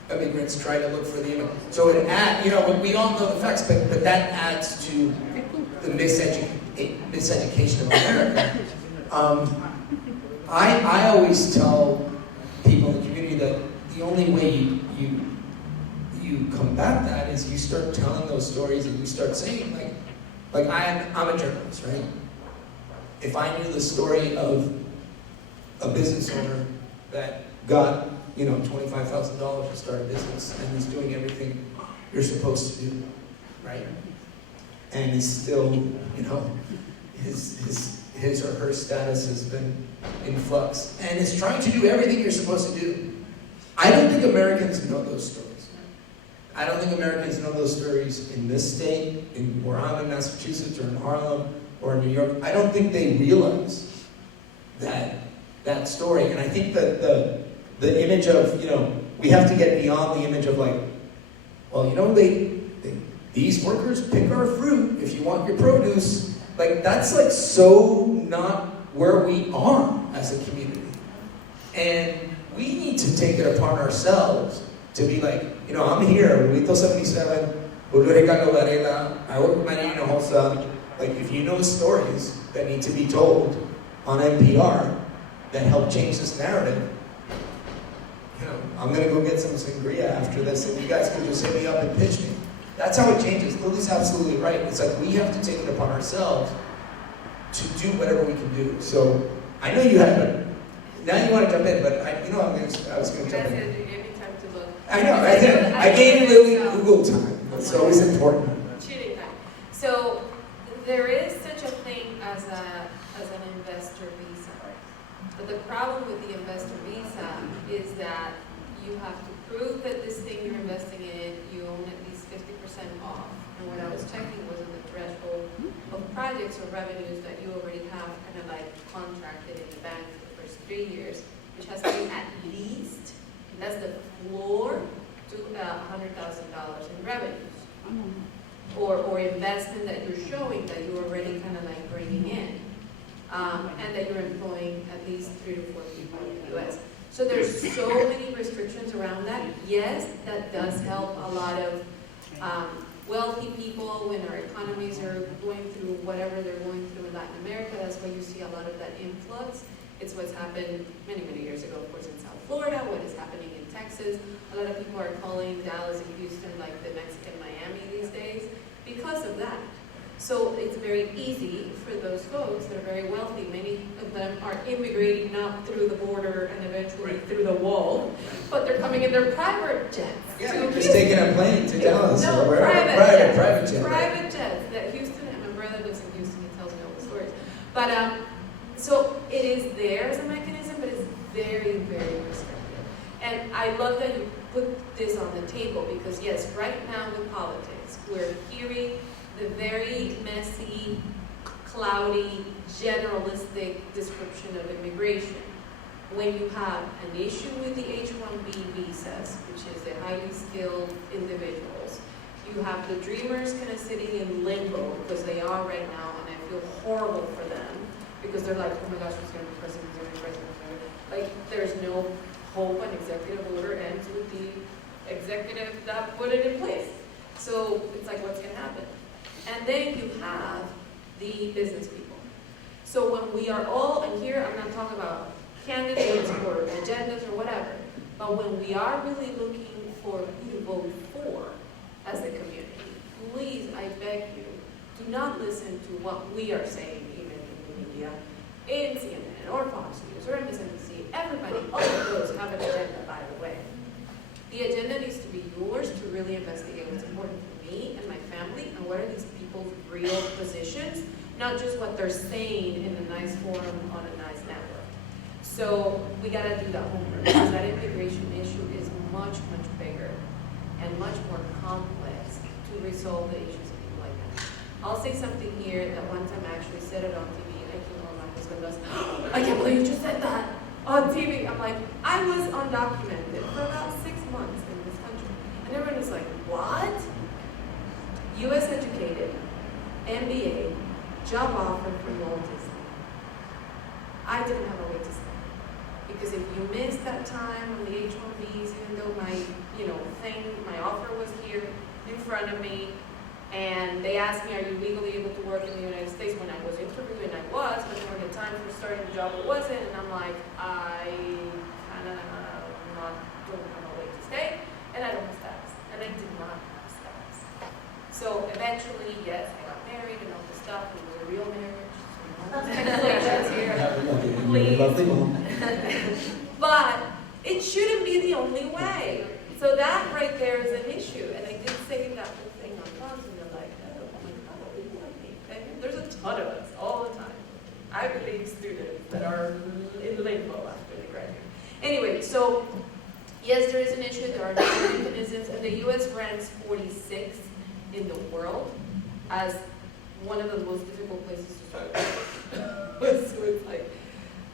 immigrants try to look for the immigrant. So it adds, you know, we all know the facts, but that adds to the miseducation of America. I always tell people in the community that the only way you combat that is you start telling those stories, and you start saying, like I'm a journalist, right? If I knew the story of a business owner that got, you know, $25,000 to start a business and is doing everything you're supposed to do, right? And is still, you know, his or her status has been in flux and is trying to do everything you're supposed to do. I don't think Americans know those stories. I don't think Americans know those stories in this state, where I'm in Massachusetts or in Harlem or in New York. I don't think they realize that story. And I think that the image of, we have to get beyond the image of like, well, these workers pick our fruit if you want your produce. Like, that's like so not where we are as a community. And we need to take it upon ourselves to be like, I'm here, Wilda 77, Julio, Ricardo, Varela, I work with Medina. Like, if you know stories that need to be told on NPR that help change this narrative, I'm gonna go get some sangria after this, and you guys can just hit me up and pitch me. That's how it changes. Lily's absolutely right. It's like we have to take it upon ourselves to do whatever we can do. So I know you have, now you want to jump in, but I was gonna jump in. You gave me time to look. I know. I gave Lily Google time. It's always important. Cheating time. So there is such a thing as an investor visa. But the problem with the investor visa is that you have to prove that this thing you're investing in, you own at least 50% off. And what I was checking was the threshold of projects or revenues that you already have kind of like contracted in the bank for the first 3 years, which has to be at least, and that's the floor, to $100,000 in revenues. Or investment that you're showing that you're already kind of like bringing in. And that you're employing at least 3 to 4 people in the U.S. So there's so many restrictions around that. Yes, that does help a lot of wealthy people when our economies are going through whatever they're going through in Latin America. That's why you see a lot of that influx. It's what's happened many, many years ago, of course, in South Florida, what is happening in Texas. A lot of people are calling Dallas and Houston like the Mexican Miami these days because of that. So it's very easy for those folks that are very wealthy. Many of them are immigrating not through the border and eventually through the wall, but they're coming in their private jets. Yeah, they're just taking a plane to Dallas No, or wherever. Private jet. Private jets that Houston, and my brother lives in Houston, he tells me all the stories. But so it is there as a mechanism, but it's very, very restrictive. And I love that you put this on the table because yes, right now with politics, we're hearing the very messy, cloudy, generalistic description of immigration. When you have an issue with the H-1B visas, which is the highly skilled individuals, you have the dreamers kind of sitting in limbo because they are right now, and I feel horrible for them because they're like, oh my gosh, who's going to be president, who's going to be president, like there's no hope an executive order ends with the executive that put it in place. So it's like, what's going to happen? And then you have the business people. So when we are all, and here I'm not talking about candidates or agendas or whatever, but when we are really looking for who to vote for as a community, please, I beg you, do not listen to what we are saying even in the media, in CNN or Fox News or MSNBC. Everybody, all of those have an agenda, by the way. The agenda needs to be yours to really investigate what's important for me and my family and what are these people's real positions, not just what they're saying in a nice forum on a nice network. So we gotta do that homework because that immigration issue is much, much bigger and much more complex to resolve the issues of people like that. I'll say something here that one time I actually said it on TV and I came home, my husband goes, I can't believe you just said that on TV. I'm like, I was undocumented for about 6 months in this country. And everyone was like, what? US educated, MBA, job offer from Walt Disney. I didn't have a way to stay. Because if you missed that time on the H-1Bs, even though my, my offer was here in front of me, and they asked me, are you legally able to work in the United States? When I was interviewing, I was, but then when the time for starting the job, it wasn't, and I'm like, I kind of don't have a way to stay, and I don't have status, and I did not have status. So eventually, yes, I got married and all this stuff, and it was a real marriage. Congratulations here, please. But it shouldn't be the only way. So that right there is an issue, and I did say that whole thing on Fox, and they're like, oh my God, people like me. And there's a ton of us all the time. Ivy League students that are in limbo after they graduate. Anyway, so Yes, there is an issue, there are no mechanisms, and the US ranks 46 in the world as one of the most difficult places to start.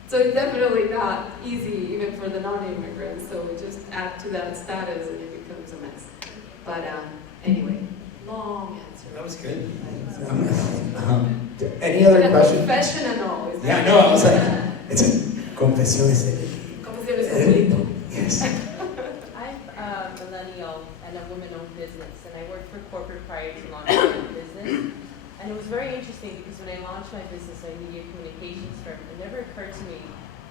So it's definitely not easy even for the non-immigrants, so just add to that status and it becomes a mess. But anyway, long answer. That was good. Any other questions? Confession and all. Is Yeah, that no, I was like, it's a confesiones de Confesiones de Julio. Yes. I'm a millennial and a woman-owned business, and I worked for corporate prior to launching my business. And it was very interesting because when I launched my business, my media communications firm, it never occurred to me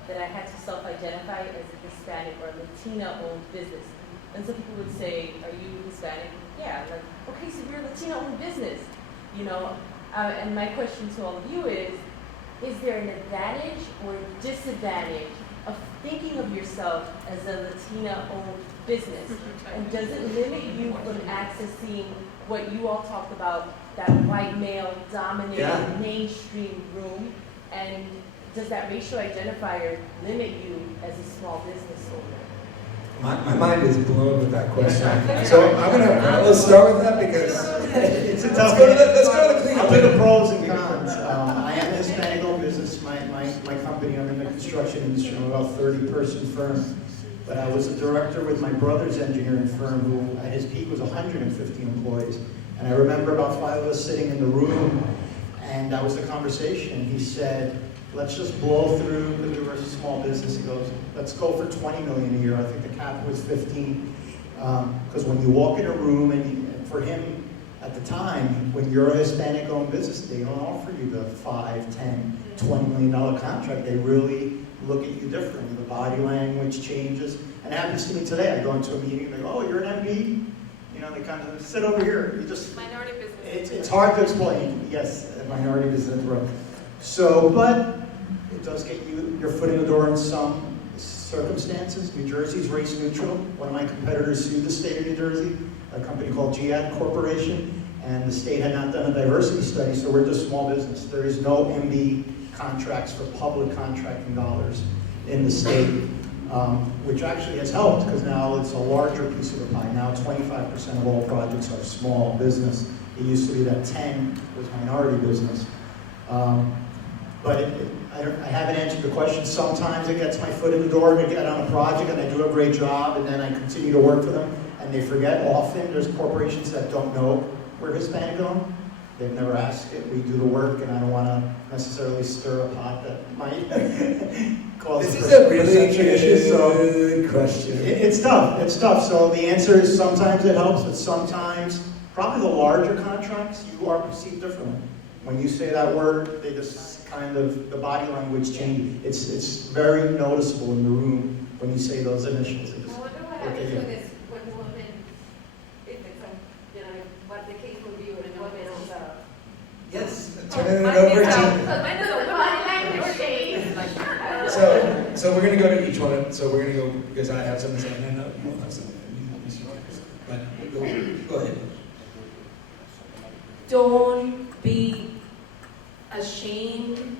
that I had to self-identify as a Hispanic or Latina-owned business. And some people would say, "Are you Hispanic?" Yeah, like, okay, so you're a Latina-owned business, you know. And my question to all of you is there an advantage or disadvantage of thinking of yourself as a Latina-owned business? And does it limit you from accessing what you all talked about, that white male dominated mainstream room? And does that racial identifier limit you as a small business owner? My mind is blown with that question. So let's start with that because It's a tough. let's go to the clean I'll do the pros and cons. I am a Hispanic-owned business. My company, I'm in the construction industry. I'm about 30-person firm. But I was a director with my brother's engineering firm, who at his peak was 150 employees. And I remember about 5 of us sitting in the room, and that was the conversation. He said, let's just blow through, because we were a small business. He goes, let's go for 20 million a year. I think the cap was 15. Because when you walk in a room, and for him, at the time, when you're a Hispanic-owned business, they don't offer you the $5, $10, $20 million contract. They really look at you differently. The body language changes. And it happens to me today. I go into a meeting, and they go, oh, you're an MD? You know, they kind of sit over here. You just, Minority business. it's hard to explain. Yes, a minority business, right. So, but it does get you your foot in the door in some circumstances. New Jersey's race neutral. One of my competitors sued the state of New Jersey, a company called GAD Corporation, and the state had not done a diversity study, so we're just small business. There is no MB contracts for public contracting dollars in the state, which actually has helped because now it's a larger piece of the pie. Now 25% of all projects are small business. It used to be that 10 was minority business. But I haven't answered the question. Sometimes it gets my foot in the door to get on a project and I do a great job and then I continue to work for them and they forget. Often there's corporations that don't know we're Hispanic owned. They've never asked it. We do the work and I don't want to necessarily stir a pot that might cause This is a really perception issues. good question. It's tough. It's tough. So the answer is sometimes it helps, but sometimes, probably the larger contracts, you are perceived differently. When you say that word, they just kind of, the body language change. It's very noticeable in the room when you say those initials. I wonder what happens when this, when women, if it's a, you know, what the case will be when a woman is a. Yes, turn it over to. Mine is a language change. So we're gonna go to each one. So we're gonna go because I have something to say, and I know you will have something. But go ahead. Don't be ashamed,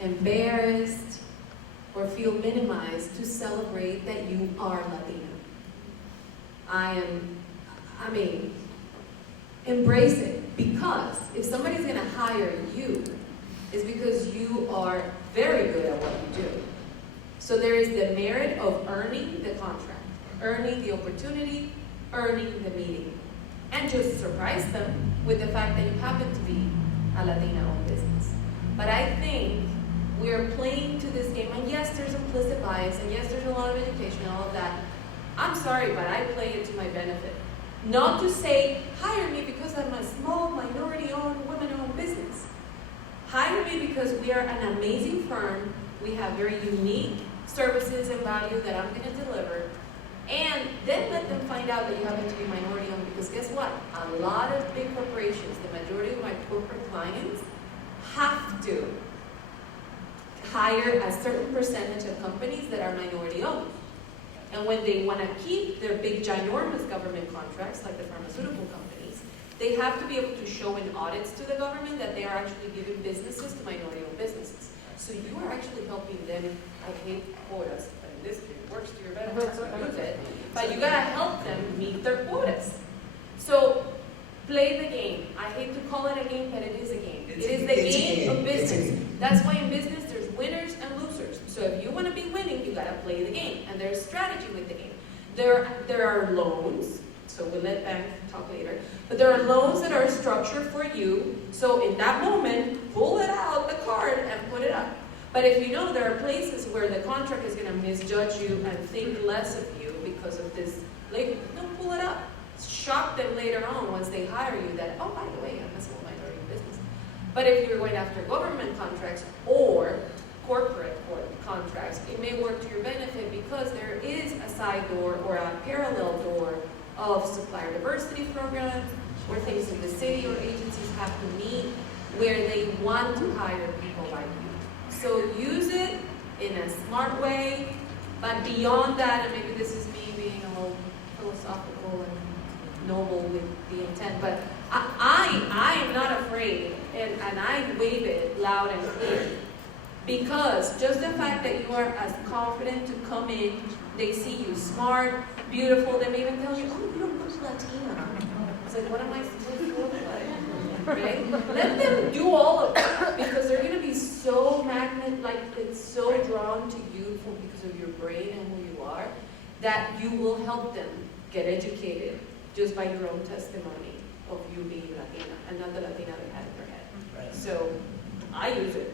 embarrassed, or feel minimized to celebrate that you are Latino. I mean, embrace it, because if somebody's gonna hire you, it's because you are very good at what you do. So there is the merit of earning the contract, earning the opportunity, earning the meeting, and just surprise them with the fact that you happen to be a Latina-owned business. But I think we're playing to this game, and yes, there's implicit bias, and yes, there's a lot of education and all of that. I'm sorry, but I play it to my benefit. Not to say, hire me because I'm a small, minority-owned, women-owned business. Hire me because we are an amazing firm, we have very unique services and value that I'm gonna deliver, and then let them find out that you happen to be minority-owned, because guess what? A lot of big corporations, the majority of my corporate clients, have to hire a certain percentage of companies that are minority-owned. And when they want to keep their big, ginormous government contracts, like the pharmaceutical companies, they have to be able to show in audits to the government that they are actually giving businesses to minority-owned businesses. So you are actually helping them, I hate quotas, but this works to your benefit, so use it. But you gotta help them meet their quotas. So play the game. I hate to call it a game, but it is a game. It is the game of business. That's why in business there's winners and losers. So if you want to be winning, you gotta play the game. And there's strategy with the game. There are loans, so we'll let bank talk later, but there are loans that are structured for you, so in that moment, pull it out, the card, and put it up. But if you know there are places where the contract is going to misjudge you and think less of you because of this, like, don't pull it up. Shock them later on once they hire you that, oh, by the way, I'm a small minority business. But if you're going after government contracts or corporate contracts, it may work to your benefit because there is a side door or a parallel door of supplier diversity programs where things in the city or agencies have to meet where they want to hire people like you. So use it in a smart way, but beyond that, and maybe this is me being a little philosophical and noble with the intent, but I am not afraid, and I wave it loud and clear. Because just the fact that you are as confident to come in, they see you smart, beautiful, they may even tell you, oh, you don't look Latina. It's like, what am I supposed to look like? Right? Let them do all of it, because they're going to be so it's so drawn to you because of your brain and who you are, that you will help them get educated just by your own testimony of you being Latina, and not the Latina they had in their head. Right. So I use it.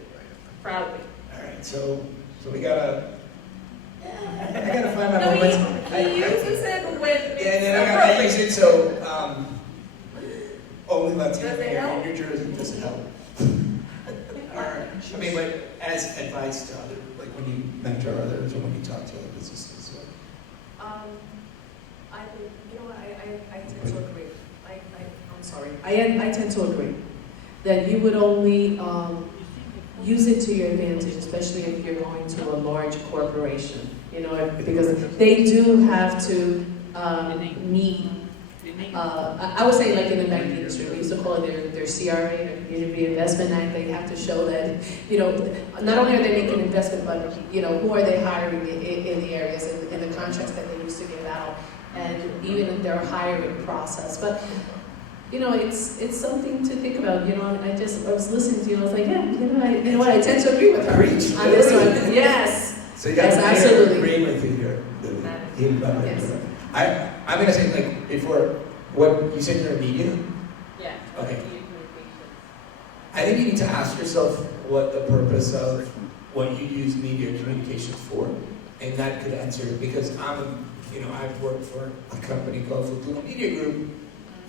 Proudly. All right, so we gotta. I gotta find my No, moments. he uses it when it's Yeah, and then I appropriate. use it so only Latino Does it here help? in New Jersey does it help. All right. I mean, but as advice to other, like when you mentor others or when you talk to other businesses. I think, you know what, I tend to agree. I'm sorry. I tend to agree that you would only use it to your advantage, especially if you're going to a large corporation, you know, because they do have to meet, I would say like in the banking industry, we used to call it their CRA, their Community Investment Act. They have to show that, you know, not only are they making investment, but, you know, who are they hiring in the areas and the contracts that they used to give out, and even in their hiring process. But you know, it's something to think about. You know, I was listening to you. I was like, yeah, you know what? I tend to agree with her Preach. on this one. Yes. So you got Yes, to absolutely. agree with you here. Yes. I'm gonna say, like, before, what you said you're in media. Yeah. Okay. Media communications. I think you need to ask yourself what the purpose of what you use media communications for, and that could answer it. Because I've worked for a company called Futuro Media Group.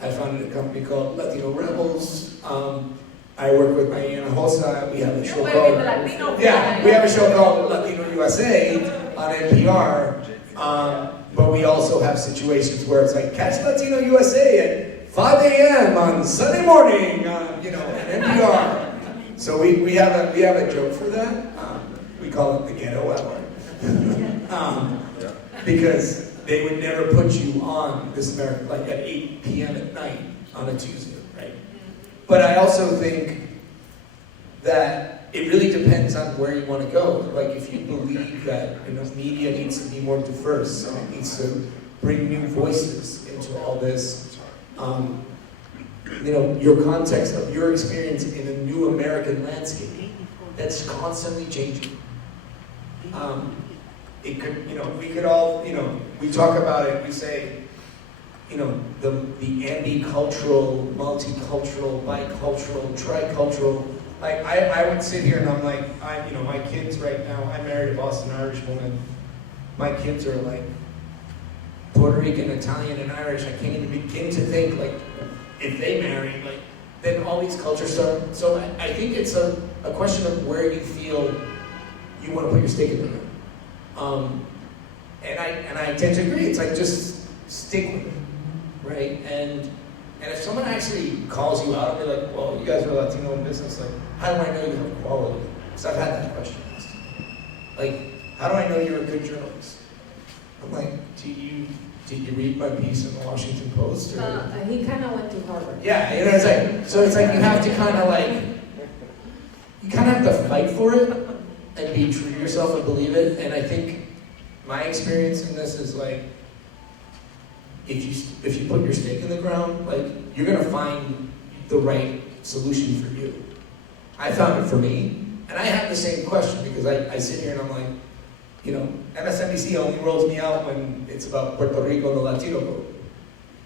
I founded a company called Latino Rebels. I work with Mariana Hossa. We have a show called we have a show called Latino USA on NPR. But we also have situations where it's like catch Latino USA at 5 a.m. on Sunday morning, on NPR. So we have a joke for that. We call it the ghetto hour. Because they would never put you on This America like at 8 p.m. at night on a Tuesday, right? But I also think that it really depends on where you want to go. Like if you believe that media needs to be more diverse and it needs to bring new voices into all this, your context of your experience in a new American landscape that's constantly changing. It could, we could all, we talk about it, we say, the ambicultural, multicultural, bicultural, tricultural. Like, I would sit here and I'm like, my kids right now, I married a Boston Irish woman. My kids are like Puerto Rican, Italian, and Irish. I can't even begin to think, like, if they marry, like, then all these cultures start. So I think it's a question of where you feel you want to put your stake in the ground. And I tend to agree. It's like just stick with it, right? And if someone actually calls you out and be like, "Well, you guys are Latino in business. Like, how do I know you have quality?" Because I've had that question asked. Like, how do I know you're a good journalist? I'm like, did you read my piece in the Washington Post? Or? He kind of went to Harvard. Yeah, it's like you have to kind of have to fight for it and be true to yourself and believe it. And I think my experience in this is like, if you put your stake in the ground, like, you're gonna find the right solution for you. I found it for me, and I have the same question because I sit here and I'm like, you know, MSNBC only rolls me out when it's about Puerto Rico and the Latino vote.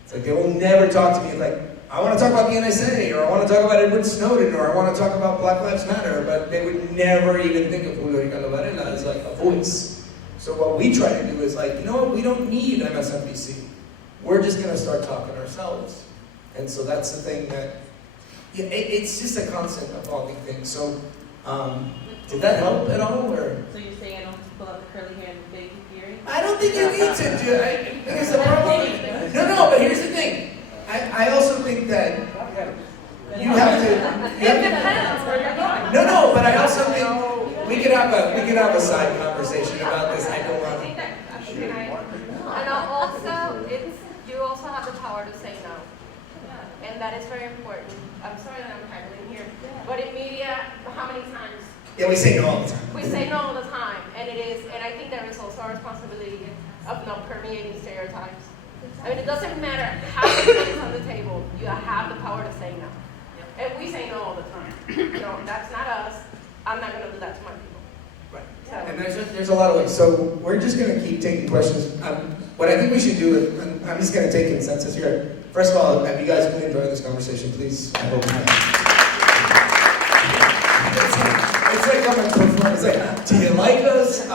It's like they will never talk to me like, I want to talk about the NSA, or I want to talk about Edward Snowden, or I want to talk about Black Lives Matter, but they would never even think of Julio Ricardo Varela as like a voice. So what we try to do is like, you know what, we don't need MSNBC. We're just going to start talking ourselves. And so that's the thing that, yeah, it's just a constant evolving thing. So, did that help at all, or? So you're saying I don't have to pull out the curly hair and the big earring? I don't think you need to do it. Here's the problem. No, but here's the thing. I also think that you have to. It depends where you're going. No, but I also think we could have a side conversation about this. I don't want to. And also, you also have the power to say no. And that is very important. I'm sorry that I'm haggling here, but in media, how many times? Yeah, we say no all the time. We say no all the time, and I think there is also a responsibility of not permeating stereotypes. I mean, it doesn't matter how many things on the table, you have the power to say no. And we say no all the time. No, that's not us. I'm not going to do that to my people. Right. So. And there's a lot of ways. So we're just going to keep taking questions. What I think we should do is, I'm just going to take consensus here. First of all, have you guys been enjoying this conversation? Please, I hope you have. It's like I'm a performer. It's like, do you like us?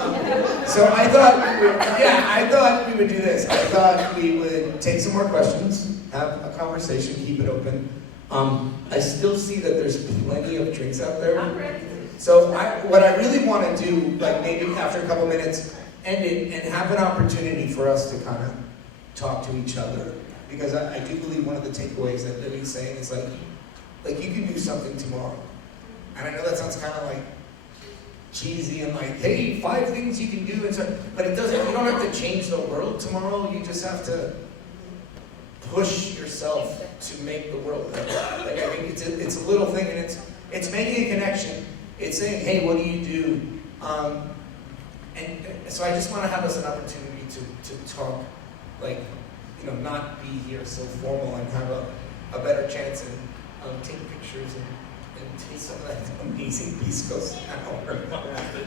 So I thought we would do this. I thought we would take some more questions, have a conversation, keep it open. I still see that there's plenty of drinks out there. I'm ready. So what I really want to do, like maybe after a couple minutes, end it and have an opportunity for us to kind of talk to each other. Because I do believe one of the takeaways that Lili's saying is like you can do something tomorrow. And I know that sounds kind of like cheesy and like, hey, 5 things you can do, and so, but it doesn't. You don't have to change the world tomorrow. You just have to push yourself to make the world better. Like I think it's a little thing, and it's making a connection. It's saying, hey, what do you do? And so I just want to have us an opportunity to talk, like, you know, not be here so formal and have a better chance and take pictures and taste some of that amazing pisco sour.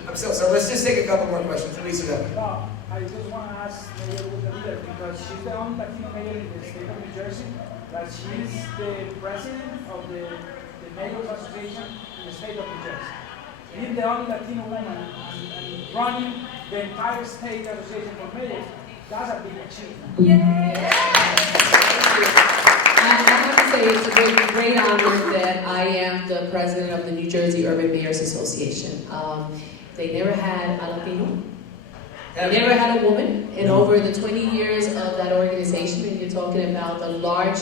I'm so sorry. Let's just take a couple more questions. Lisa, go. No, I just want to ask Mayor Wilda because she's the only Latino mayor in the state of New Jersey, that she's the president of the Mayor's Association in the state of New Jersey. Being the only Latino woman and running the entire state association for mayors, that's a big achievement. Yay! I have to say it's a great honor that I am the president of the New Jersey Urban Mayors Association. They never had a Latino. They never had a woman. In over the 20 years of that organization, and you're talking about the large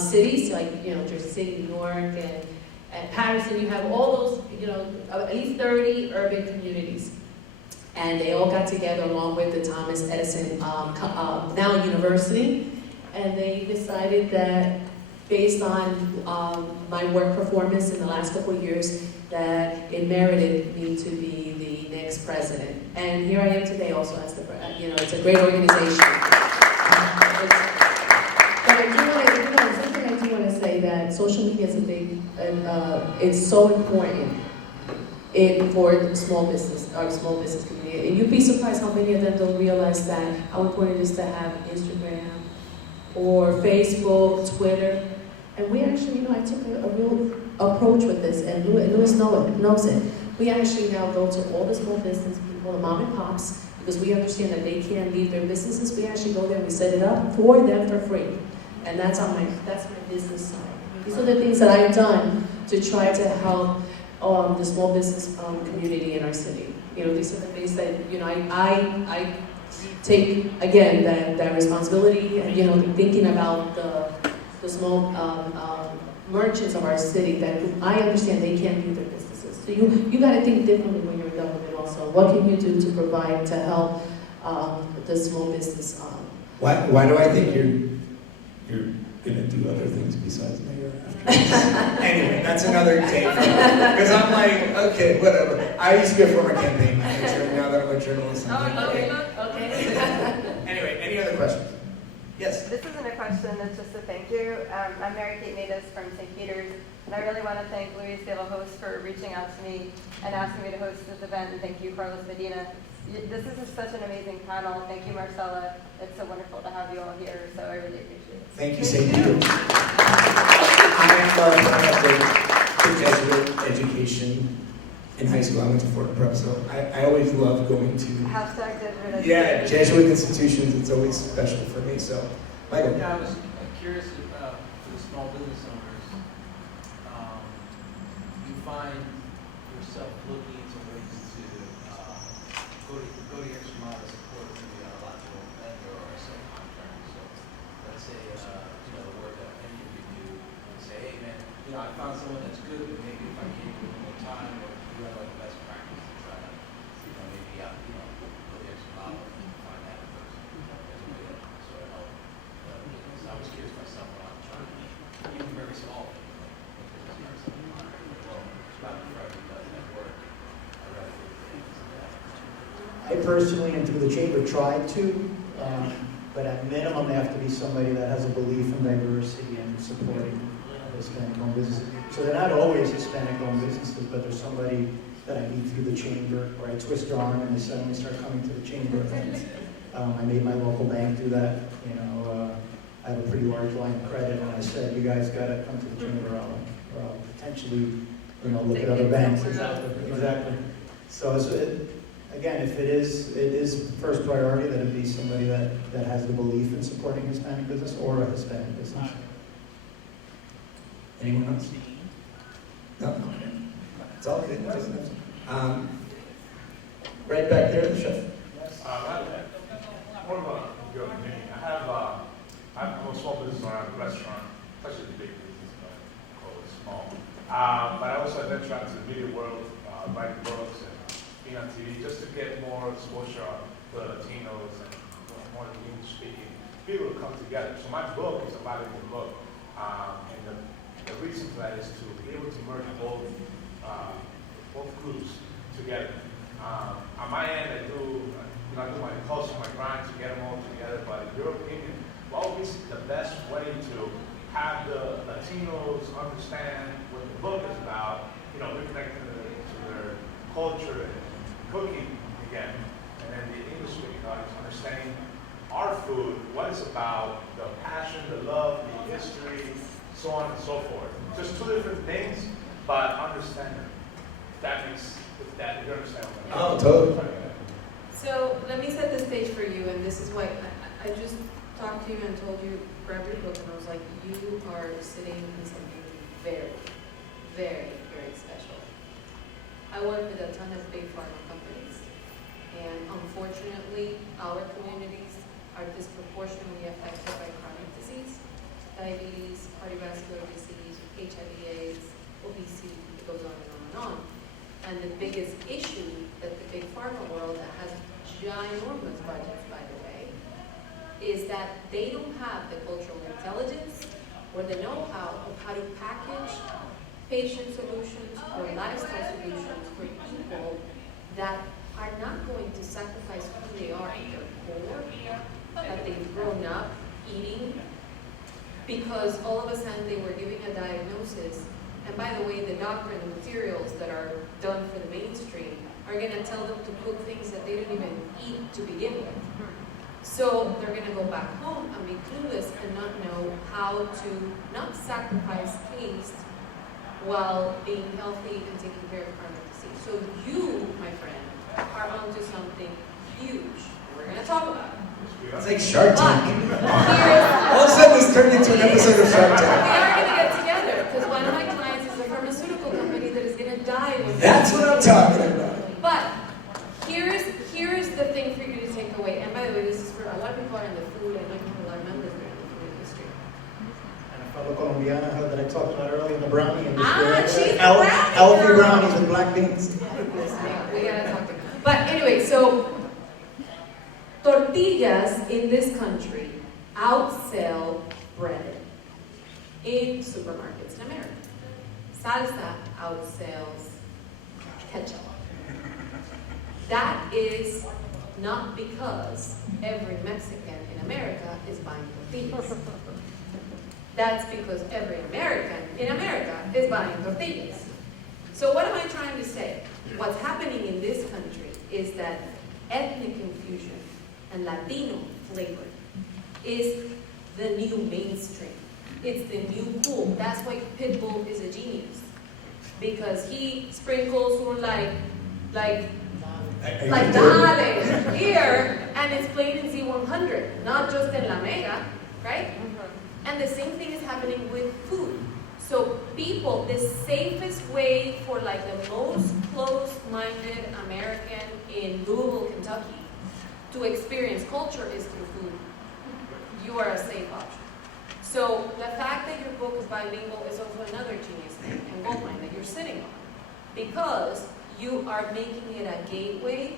cities like, you know, Jersey City, New York, and Paris, and you have all those, you know, at least 30 urban communities. And they all got together along with the Thomas Edison now University, and they decided that based on my work performance in the last couple of years, that it merited me to be the next president. And here I am today also as the, you know, it's a great organization. But I do want to, you know, something I do want to say that social media is a big, it's so important for small business, our small business community. And you'd be surprised how many of them don't realize that, how important it is to have Instagram or Facebook, Twitter. And we actually, you know, I took a real approach with this, and Louis knows it. We actually now go to all the small business people, the mom and pops, because we understand that they can't leave their businesses. We actually go there and we set it up for them for free. And that's my business side. These are the things that I've done to try to help the small business community in our city. You know, these are the things that, you know, I take, again, that responsibility, and, you know, thinking about the small merchants of our city that I understand they can't do their businesses. So you got to think differently when you're in government also. What can you do to provide to help the small business? Why do I think you're gonna do other things besides mayor after? Anyway, that's another day. Because I'm like, okay, whatever. I used to be a former campaign manager, and now that I'm a a journalist. Okay. Anyway, any other questions? Yes. This isn't a question, it's just a thank you. I'm Mary Kate Natus from St. Peter's, and I really want to thank Luis de la Host for reaching out to me and asking me to host this event, and thank you, Carlos Medina. This is such an amazing panel. Thank you, Marcella. It's so wonderful to have you all here, so I really appreciate it. Thank you, St. Peter's. I am the Jesuit education in high school. I went to Fort Prep, so I always love going to #Jesuit. Yeah, Jesuit institutions. It's always special for me. So, Michael. Yeah, I was curious for the small business owners. You find yourself looking to ways to go the extra mile to support maybe a Latino vendor or a subcontractor. So let's say the work that any of you do, and say, hey man, I found someone that's good, but maybe if I can give them more time, or you have like best practice to try to maybe go the extra mile and find that person as a way to sort of help the business. I was curious myself when I'm trying to even very small things like business or something. Well, not for everybody that work. I'd rather do things that I personally, and through the chamber, tried to, but at minimum, they have to be somebody that has a belief in diversity and supporting Hispanic-owned businesses. So they're not always Hispanic-owned businesses, but there's somebody that I meet through the chamber, or I twist their arm and they suddenly start coming to the chamber events. I made my local bank do that. I have a pretty large line of credit, and I said, you guys got to come to the chamber, or I'll potentially, look at other banks. Exactly. So again, if it is first priority, that it be somebody that has the belief in supporting Hispanic business or a Hispanic business. Anyone else? No. It's all good. Right back there, the chef. More of your opinion. I'm a small business owner, I have a restaurant, such a big business, but I call it small. But I also venture out to the media world, writing books and being on TV, just to get more exposure for Latinos and more English speaking people to come together. So my book is a bilingual book, and the reason for that is to be able to merge both groups together. On my end, I do my hustle, my grind to get them all together. But in your opinion, what would be the best way to have the Latinos understand what the book is about? Reconnecting to their culture and cooking again, and then the English-speaking audience understanding our food, what it's about, the passion, the love, the history, so on and so forth. Just two different things, but understanding. If you understand what I mean. Oh, totally. So let me set the stage for you, and this is why I just talked to you and told you, grab your book, and I was like, you are sitting in something very, very, very special. I work with a ton of big pharma companies, and unfortunately, our communities are disproportionately affected by chronic disease, diabetes, cardiovascular disease, HIV/AIDS, obesity, it goes on and on and on. And the biggest issue that the big pharma world that has ginormous budgets, by the way, is that they don't have the cultural intelligence or the know-how of how to package patient solutions or lifestyle solutions for people that are not going to sacrifice who they are in their core, that they've grown up eating, because all of a sudden they were giving a diagnosis. And by the way, the doctor and the materials that are done for the mainstream are going to tell them to cook things that they don't even eat to begin with. So they're going to go back home and be clueless and not know how to not sacrifice taste while being healthy and taking care of chronic disease. So you, my friend, are onto something huge. We're going to talk about it. It's like Shark Tank. But All of a sudden this turned into an episode of Shark we Tank. are going to get together because one of my clients is a pharmaceutical company that is going to die with That's what I'm talking about. But here's the thing for you to take away. And by the way, this is for a lot of people are in the food, and I have a lot of members that are in the food industry. And a fellow Colombiana that I talked about earlier in the brownie industry. She's the Healthy brownie girl. brownies with black beans. Yeah, we gotta talk to her. But anyway, so tortillas in this country outsell bread in supermarkets in America. Salsa outsells ketchup. That is not because every Mexican in America is buying tortillas. That's because every American in America is buying tortillas. So what am I trying to say? What's happening in this country is that ethnic confusion and Latino flavor is the new mainstream. It's the new cool. That's why Pitbull is a genius. Because he sprinkles on like dale here, and it's played in Z100, not just in La Mega, right? And the same thing is happening with food. So people, the safest way for like the most close-minded American in Louisville, Kentucky, to experience culture is through food. You are a safe option. So the fact that your book is bilingual is also another genius thing and goldmine that you're sitting on, because you are making it a gateway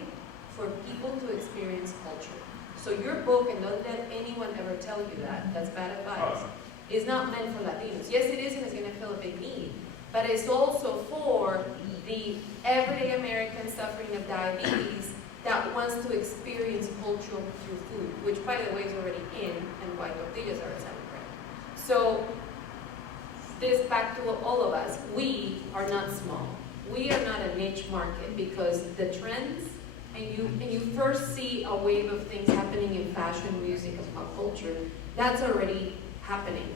for people to experience culture. So your book, and don't let anyone ever tell you that, that's bad advice, is not meant for Latinos. Yes, it is, and it's going to fill a big need, but it's also for the everyday American suffering of diabetes that wants to experience culture through food, which, by the way, is already in, and why tortillas are a celebrate. So, this back to all of us, we are not small. We are not a niche market, because the trends, and you first see a wave of things happening in fashion, music, and pop culture, that's already happening.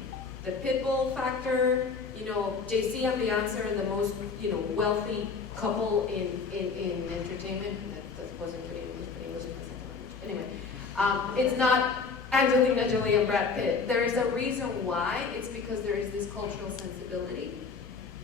The Pitbull factor, Jay-Z and Beyonce are the most, wealthy couple in entertainment. That wasn't good English, but English is my second language. Anyway, it's not Angelina Jolie and Brad Pitt. There is a reason why. It's because there is this cultural sensibility.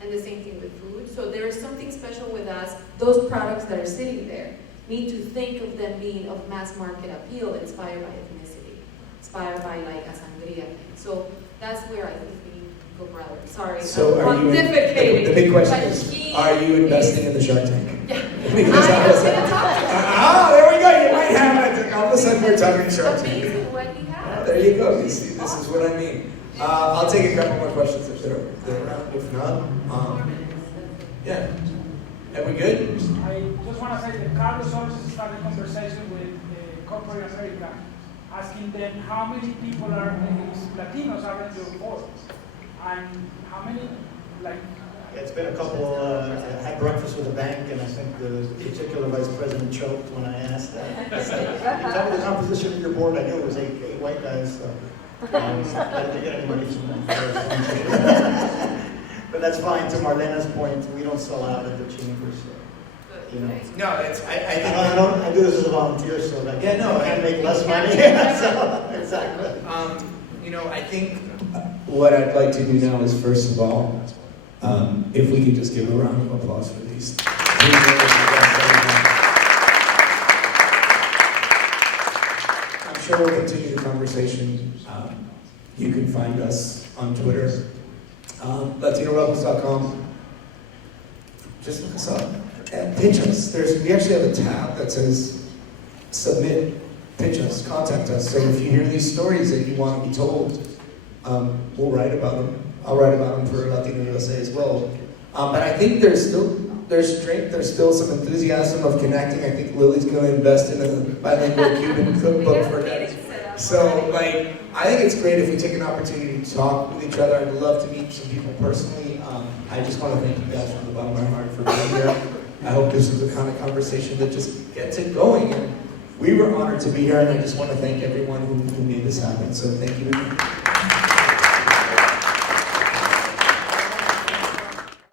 And the same thing with food. So there is something special with us. Those products that are sitting there need to think of them being of mass market appeal, inspired by ethnicity, inspired by like a sangria thing. So that's where I think we go broader. Sorry, so I'm pontificating. The big question is, are you investing in the Shark Tank? Yeah. Because I was going to talk to you. there we go. You might have it. All of a sudden we're talking Shark Tank. Amazing what you have. There you go. You see, this is what I mean. I'll take a couple more questions if they're around. If not, yeah. Are we good? I just want to say that Carlos also started a conversation with corporate America, asking them how many people are Latinos are in your board, and how many It's been a couple. I had breakfast with a bank, and I think the particular vice president choked when I asked that. Tell me the composition of your board. I knew it was eight white guys. So. I didn't get any money from them. But that's fine. To Marlena's point, we don't sell out at the chamber, so No, that's I think I do this as a volunteer, so that I can make less money. So, exactly. I think what I'd like to do now is, first of all, if we could just give a round of applause for these. I'm sure we'll continue the conversation. You can find us on Twitter, LatinoRebels.com. Just look us up. Pitch us. We actually have a tab that says submit, pitch us, contact us. So if you hear these stories that you want to be told, we'll write about them. I'll write about them for Latino USA as well. But I think there's strength, there's still some enthusiasm of connecting. I think Lily's going to invest in a bilingual Cuban cookbook for that. So, I think it's great if we take an opportunity to talk with each other. I'd love to meet some people personally. I just want to thank you guys from the bottom of my heart for being here. I hope this is the kind of conversation that just gets it going. And we were honored to be here, and I just want to thank everyone who made this happen. So thank you.